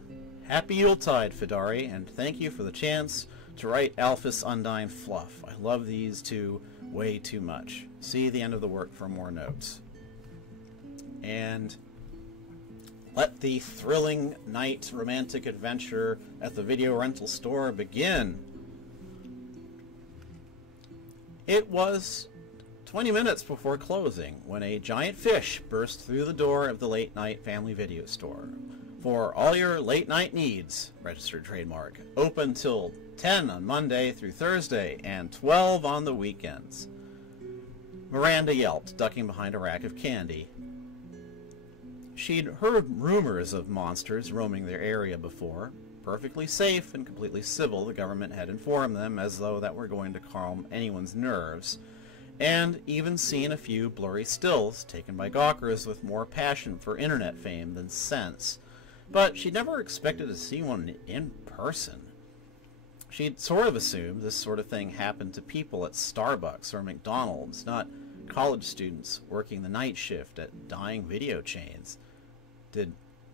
Happy Yuletide, Fidari, and thank you for the chance to write Alphys Undyne fluff. I love these two way too much. See the end of the work for more notes. And let the thrilling night romantic adventure at the video rental store begin. It was 20 minutes before closing when a giant fish burst through the door of the late night family video store. For all your late night needs, registered trademark, open till 10 on Monday through Thursday and 12 on the weekends. Miranda yelped, ducking behind a rack of candy. She'd heard rumors of monsters roaming their area before. Perfectly safe and completely civil, the government had informed them, as though that were going to calm anyone's nerves, and even seen a few blurry stills taken by gawkers with more passion for internet fame than sense. But she'd never expected to see one in person. She'd sort of assumed this sort of thing happened to people at Starbucks or McDonald's, not college students working the night shift at dying video chains. Did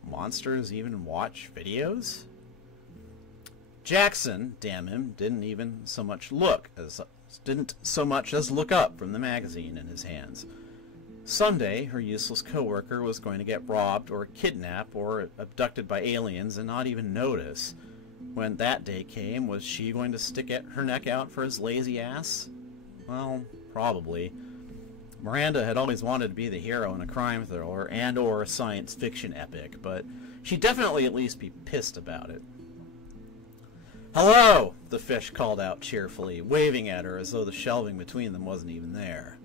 monsters even watch videos? Jackson, damn him, didn't so much as look up from the magazine in his hands. Someday, her useless coworker was going to get robbed or kidnapped or abducted by aliens and not even notice. When that day came, was she going to stick her neck out for his lazy ass? Well, probably. Miranda had always wanted to be the hero in a crime thriller and/or a science fiction epic, but she'd definitely at least be pissed about it. "Hello!" the fish called out cheerfully, waving at her as though the shelving between them wasn't even there.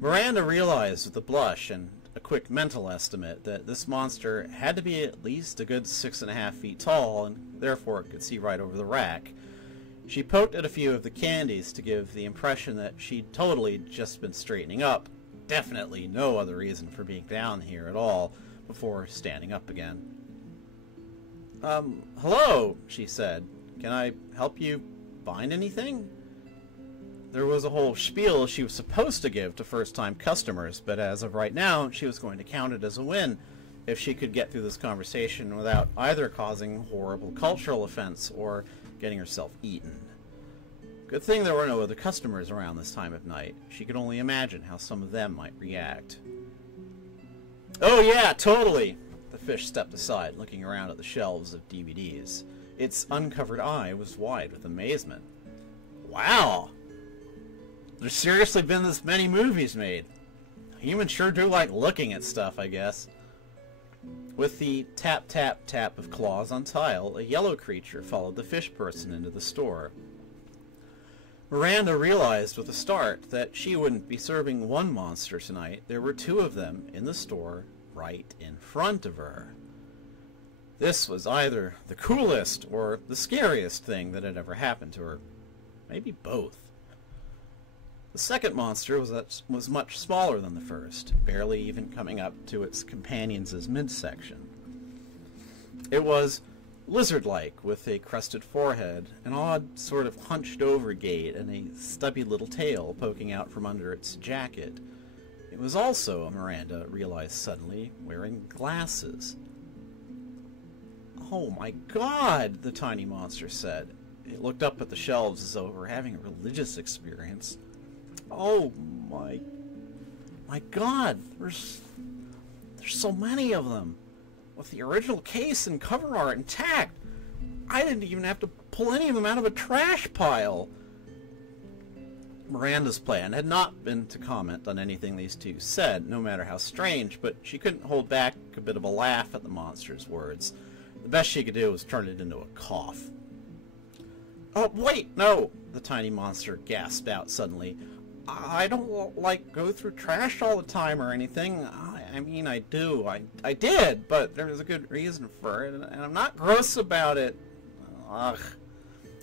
Miranda realized with a blush and a quick mental estimate that this monster had to be at least a good 6.5 feet tall, and therefore could see right over the rack. She poked at a few of the candies to give the impression that she'd totally just been straightening up, definitely no other reason for being down here at all, before standing up again. Hello, she said. Can I help you find anything? There was a whole spiel she was supposed to give to first-time customers, but as of right now, she was going to count it as a win if she could get through this conversation without either causing horrible cultural offense or getting herself eaten. Good thing there were no other customers around this time of night. She could only imagine how some of them might react. "Oh yeah, totally," fish stepped aside, looking around at the shelves of DVDs. Its uncovered eye was wide with amazement. Wow! There's seriously been this many movies made. Humans sure do like looking at stuff, I guess. With the tap tap tap of claws on tile, a yellow creature followed the fish person into the store. Miranda realized with a start that she wouldn't be serving one monster tonight. There were two of them in the store right in front of her. This was either the coolest or the scariest thing that had ever happened to her. Maybe both. The second monster was much smaller than the first, barely even coming up to its companion's midsection. It was lizard-like, with a crested forehead, an odd sort of hunched-over gait, and a stubby little tail poking out from under its jacket. It was also, Miranda realized suddenly, wearing glasses. "Oh my God," the tiny monster said. It looked up at the shelves as though it were having a religious experience. "Oh my God, there's so many of them. With the original case and cover art intact. I didn't even have to pull any of them out of a trash pile." Miranda's plan had not been to comment on anything these two said, no matter how strange, but she couldn't hold back a bit of a laugh at the monster's words. The best she could do was turn it into a cough. "Oh, wait, no," the tiny monster gasped out suddenly. "I don't, go through trash all the time or anything. I mean, I do. I did, but there's a good reason for it, and I'm not gross about it." Ugh.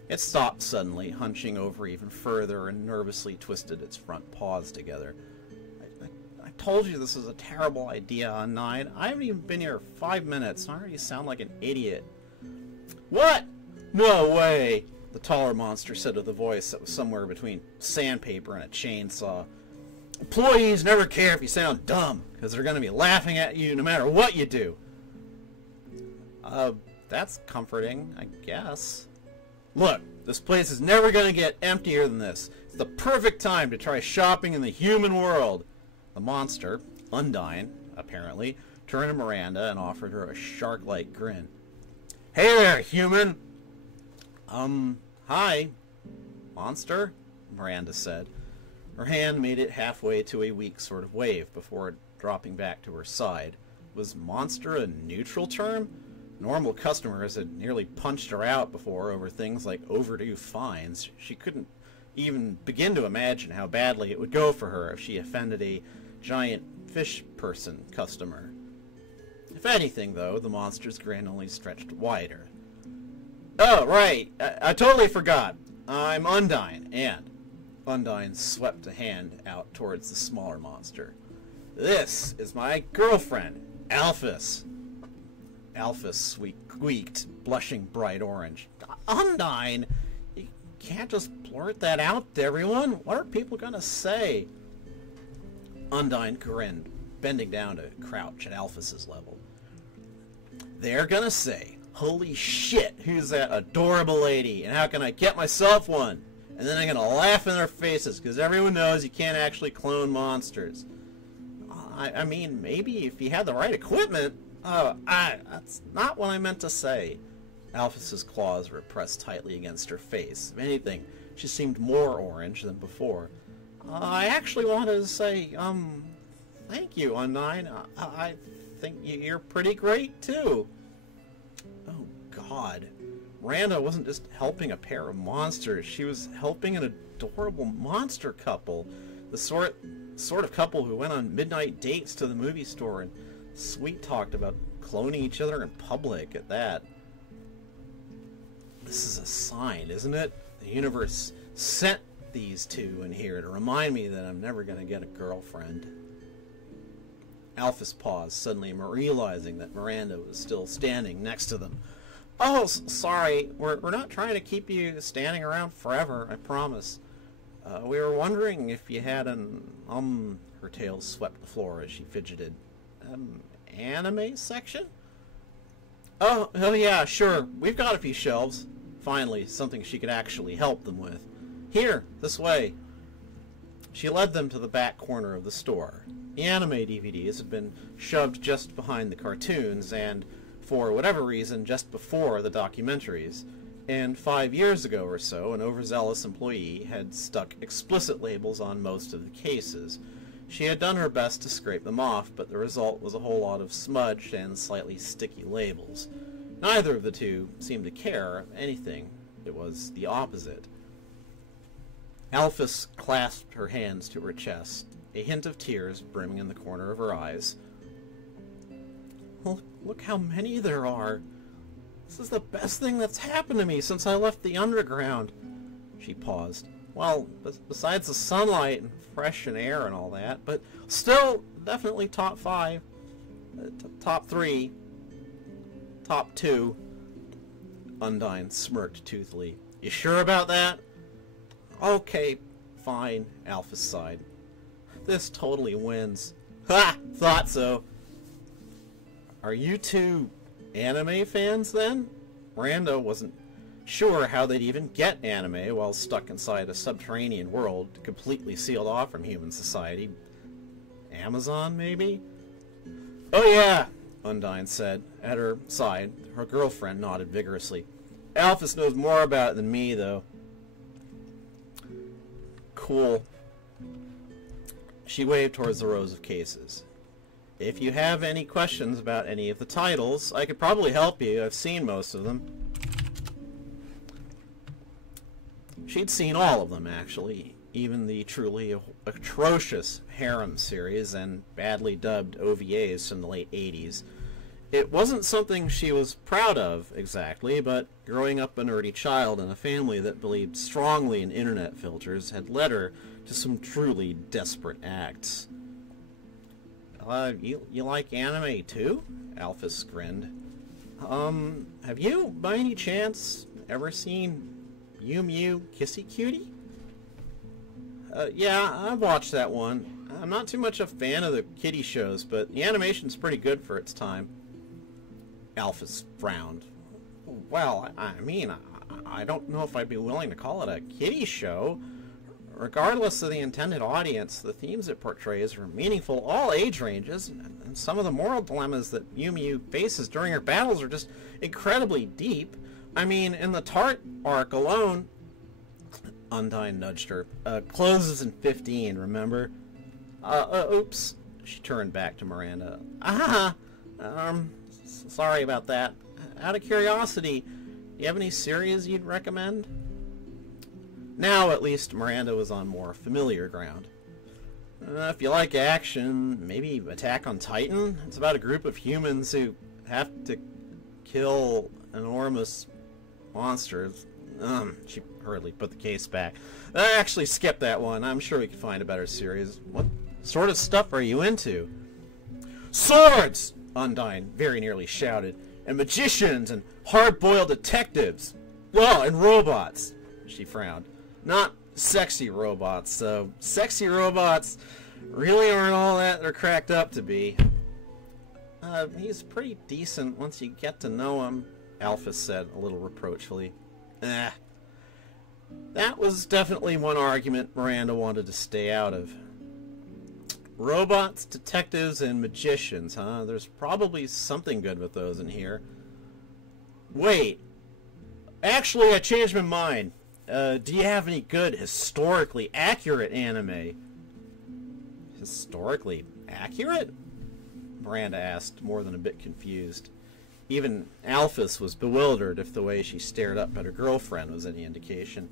It stopped suddenly, hunching over even further, and nervously twisted its front paws together. I told you this was a terrible idea, Undyne. I haven't even been here 5 minutes, and I already sound like an idiot." "What? No way!" the taller monster said with a voice that was somewhere between sandpaper and a chainsaw. "Employees never care if you sound dumb, because they're going to be laughing at you no matter what you do." That's comforting, I guess. "Look, this place is never going to get emptier than this. It's the perfect time to try shopping in the human world." The monster, Undyne, apparently, turned to Miranda and offered her a shark-like grin. "Hey there, human!" Hi, monster," Miranda said. Her hand made it halfway to a weak sort of wave before dropping back to her side. Was monster a neutral term? Normal customers had nearly punched her out before over things like overdue fines. She couldn't even begin to imagine how badly it would go for her if she offended a giant fish person customer. If anything, though, the monster's grin only stretched wider. "Oh, right. I totally forgot. I'm Undyne, and..." Undyne swept a hand out towards the smaller monster. "This is my girlfriend, Alphys." Alphys squeaked, blushing bright orange. "Undyne, you can't just blurt that out to everyone. What are people gonna say?" Undyne grinned, bending down to crouch at Alphys's level. "They're gonna say, 'Holy shit, who's that adorable lady, and how can I get myself one?' And then I'm gonna laugh in their faces, because everyone knows you can't actually clone monsters. I mean, maybe if you had the right equipment..." That's not what I meant to say." Alphys's claws were pressed tightly against her face. If anything, she seemed more orange than before. "I actually wanted to say, thank you, Undyne. I think you're pretty great, too." Oh, God. Miranda wasn't just helping a pair of monsters. She was helping an adorable monster couple. The sort of couple who went on midnight dates to the movie store and sweet-talked about cloning each other in public at that. This is a sign, isn't it? The universe sent these two in here to remind me that I'm never going to get a girlfriend. Alphys paused, suddenly realizing that Miranda was still standing next to them. "Oh, sorry. We're not trying to keep you standing around forever, I promise. We were wondering if you had an, her tail swept the floor as she fidgeted. Anime section?" Oh yeah, sure. We've got a few shelves." Finally, something she could actually help them with. "Here, this way." She led them to the back corner of the store. The anime DVDs had been shoved just behind the cartoons and, for whatever reason, just before the documentaries. And 5 years ago or so, an overzealous employee had stuck explicit labels on most of the cases. She had done her best to scrape them off, but the result was a whole lot of smudged and slightly sticky labels. Neither of the two seemed to care anything. It was the opposite. Alphys clasped her hands to her chest, a hint of tears brimming in the corner of her eyes. Look how many there are. This is the best thing that's happened to me since I left the underground. She paused. Well, besides the sunlight and fresh air and all that, but still, definitely top 5. Top 3. Top 2. Undyne smirked toothily. You sure about that? Okay, fine, Alphys sighed. This totally wins. Ha! Thought so. Are you two anime fans, then? Miranda wasn't sure how they'd even get anime while stuck inside a subterranean world completely sealed off from human society. Amazon, maybe? Oh yeah, Undyne said. At her side, her girlfriend nodded vigorously. Alphys knows more about it than me, though. Cool. She waved towards the rows of cases. If you have any questions about any of the titles, I could probably help you. I've seen most of them. She'd seen all of them, actually. Even the truly atrocious Harem series and badly dubbed OVAs from the late 80s. It wasn't something she was proud of, exactly, but growing up a nerdy child in a family that believed strongly in internet filters had led her to some truly desperate acts. You like anime too? Alphys grinned. Have you, by any chance, ever seen Mew Mew Kissy Cutie? Yeah, I've watched that one. I'm not too much a fan of the kiddie shows, but the animation's pretty good for its time. Alphys frowned. Well, I mean, I don't know if I'd be willing to call it a kiddie show. Regardless of the intended audience, the themes it portrays are meaningful all age ranges, and some of the moral dilemmas that Mew Mew faces during her battles are just incredibly deep. I mean, in the Tart arc alone... Undyne nudged her. Closes in 15, remember? Oops. She turned back to Miranda. Sorry about that. Out of curiosity, do you have any series you'd recommend? Now, at least, Miranda was on more familiar ground. If you like action, maybe Attack on Titan? It's about a group of humans who have to kill enormous monsters. She hurriedly put the case back. I actually skipped that one. I'm sure we could find a better series. What sort of stuff are you into? Swords! Undyne very nearly shouted. And magicians and hard-boiled detectives. Well, and robots. She frowned. Not sexy robots, so sexy robots really aren't all that they're cracked up to be. He's pretty decent once you get to know him, Alphys said a little reproachfully. That was definitely one argument Miranda wanted to stay out of. Robots, detectives, and magicians, huh? There's probably something good with those in here. Wait. Actually, I changed my mind. Do you have any good historically accurate anime? Historically accurate? Miranda asked, more than a bit confused. Even Alphys was bewildered if the way she stared up at her girlfriend was any indication.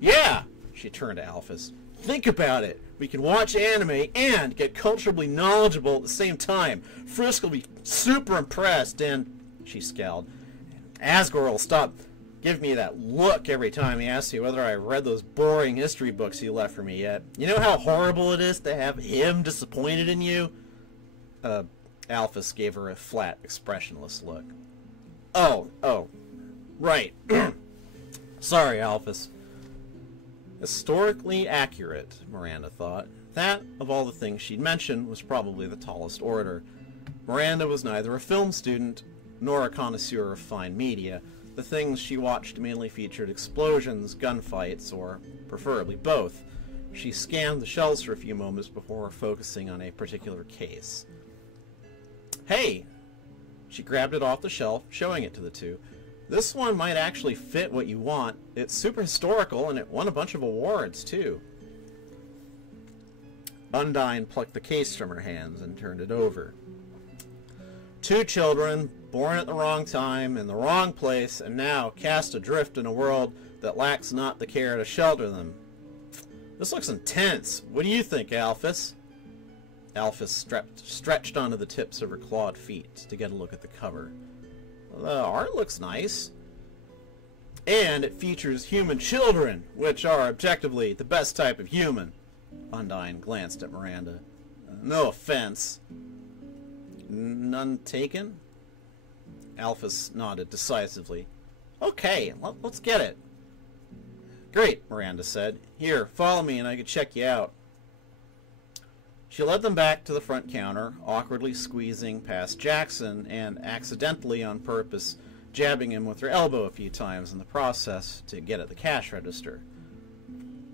Yeah! She turned to Alphys. Think about it. We can watch anime and get culturally knowledgeable at the same time. Frisk will be super impressed and... She scowled. Asgore will stop giving me that look every time he asks me whether I read those boring history books he left for me yet. You know how horrible it is to have him disappointed in you? Alphys gave her a flat, expressionless look. Oh, right. Sorry, Alphys. Historically accurate, Miranda thought. That, of all the things she'd mentioned, was probably the tallest order. Miranda was neither a film student nor a connoisseur of fine media. The things she watched mainly featured explosions, gunfights, or preferably both. She scanned the shelves for a few moments before focusing on a particular case. Hey! She grabbed it off the shelf, showing it to the two. This one might actually fit what you want. It's super historical, and it won a bunch of awards, too. Undine plucked the case from her hands and turned it over. 2 children, born at the wrong time, in the wrong place, and now cast adrift in a world that lacks not the care to shelter them. This looks intense. What do you think, Alphys? Alphys stretched onto the tips of her clawed feet to get a look at the cover. The art looks nice. And it features human children, which are objectively the best type of human. Undine glanced at Miranda. No offense. None taken? Alphys nodded decisively. Okay, let's get it. Great, Miranda said. Here, follow me and I can check you out. She led them back to the front counter, awkwardly squeezing past Jackson and accidentally on purpose jabbing him with her elbow a few times in the process to get at the cash register.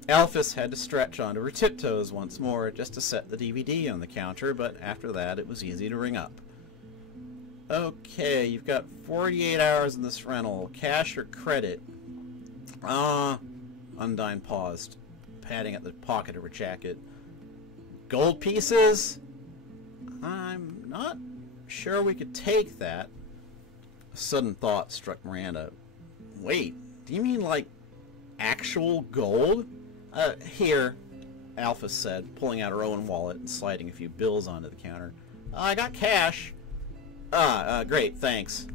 Alphys had to stretch onto her tiptoes once more just to set the DVD on the counter, but after that it was easy to ring up. Okay, you've got 48 hours in this rental, cash or credit? Undine paused, patting at the pocket of her jacket. Gold pieces? I'm not sure we could take that. A sudden thought struck Miranda. Wait, do you mean like actual gold? Here, Alphys said, pulling out her own wallet and sliding a few bills onto the counter. I got cash. Great, thanks.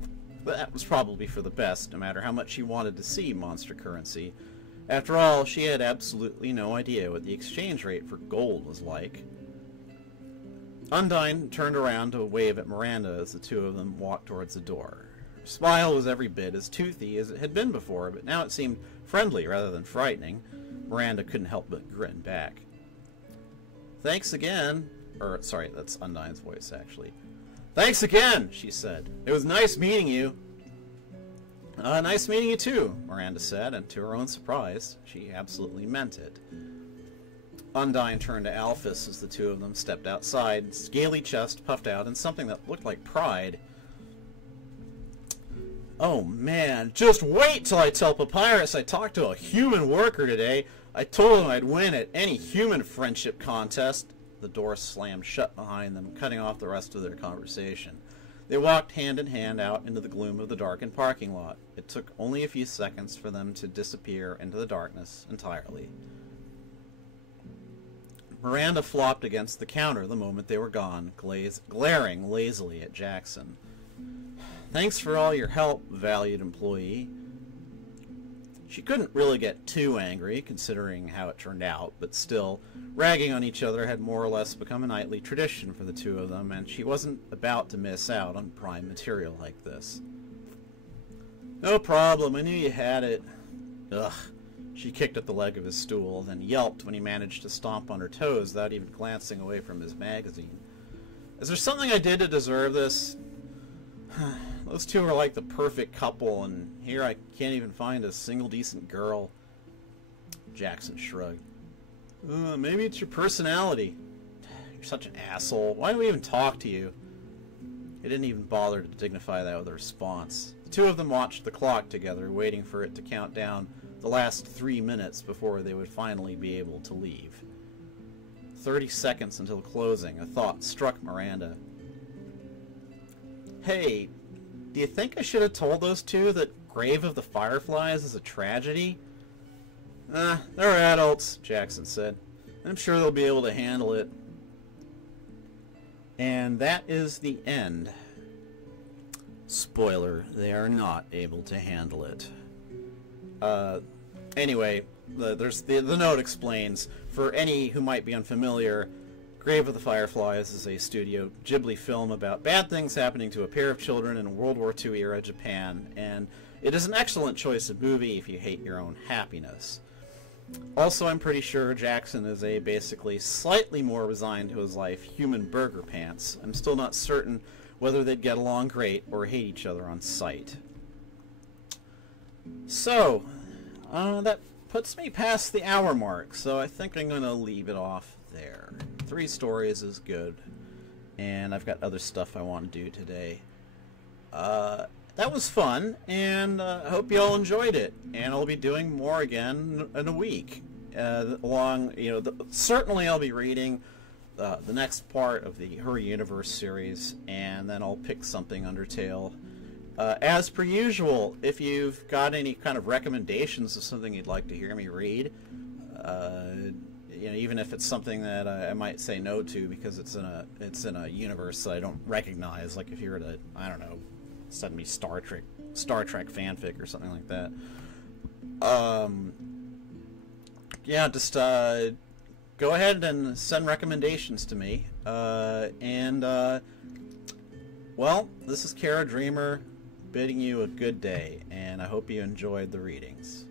That was probably for the best, no matter how much she wanted to see monster currency. After all, she had absolutely no idea what the exchange rate for gold was like. Undine turned around to wave at Miranda as the two of them walked towards the door. Her smile was every bit as toothy as it had been before, but now it seemed friendly rather than frightening. Miranda couldn't help but grin back. Thanks again. Sorry, that's Undine's voice, actually. Thanks again, she said. It was nice meeting you. Nice meeting you too, Miranda said, and to her own surprise, she absolutely meant it. Undine turned to Alphys as the two of them stepped outside, scaly chest puffed out in something that looked like pride. Oh man, just wait till I tell Papyrus I talked to a human worker today. I told him I'd win at any human friendship contest. The door slammed shut behind them, cutting off the rest of their conversation. They walked hand in hand out into the gloom of the darkened parking lot. It took only a few seconds for them to disappear into the darkness entirely. Miranda flopped against the counter the moment they were gone, glaring lazily at Jackson. Thanks for all your help, valued employee. She couldn't really get too angry, considering how it turned out, but still, ragging on each other had more or less become a nightly tradition for the two of them, and she wasn't about to miss out on prime material like this. No problem, I knew you had it. Ugh. She kicked at the leg of his stool, then yelped when he managed to stomp on her toes without even glancing away from his magazine. Is there something I did to deserve this? Those two are like the perfect couple, and here I can't even find a single decent girl. Jackson shrugged. Maybe it's your personality. You're such an asshole. Why do we even talk to you? He didn't even bother to dignify that with a response. The two of them watched the clock together, waiting for it to count down the last 3 minutes before they would finally be able to leave. 30 seconds until closing, a thought struck Miranda. Hey, do you think I should have told those two that Grave of the Fireflies is a tragedy? They're adults, Jackson said. I'm sure they'll be able to handle it. And that is the end. Spoiler, they are not able to handle it. Anyway, the note explains, for any who might be unfamiliar, Grave of the Fireflies is a Studio Ghibli film about bad things happening to a pair of children in World War II era Japan, and it is an excellent choice of movie if you hate your own happiness. Also, I'm pretty sure Jackson is a basically slightly more resigned to his life human burger pants. I'm still not certain whether they'd get along great or hate each other on sight. So, that puts me past the hour mark, so I think I'm going to leave it off there. 3 stories is good, and I've got other stuff I want to do today. That was fun, and I hope you all enjoyed it, and I'll be doing more again in a week. Certainly I'll be reading the next part of the Her Universe series, and then I'll pick something Undertale. As per usual, if you've got any kind of recommendations of something you'd like to hear me read, even if it's something that I might say no to because it's in a universe that I don't recognize, like if you were to, I don't know, send me Star Trek fanfic or something like that. Just go ahead and send recommendations to me. Well, this is Kara Dreamer bidding you a good day, and I hope you enjoyed the readings.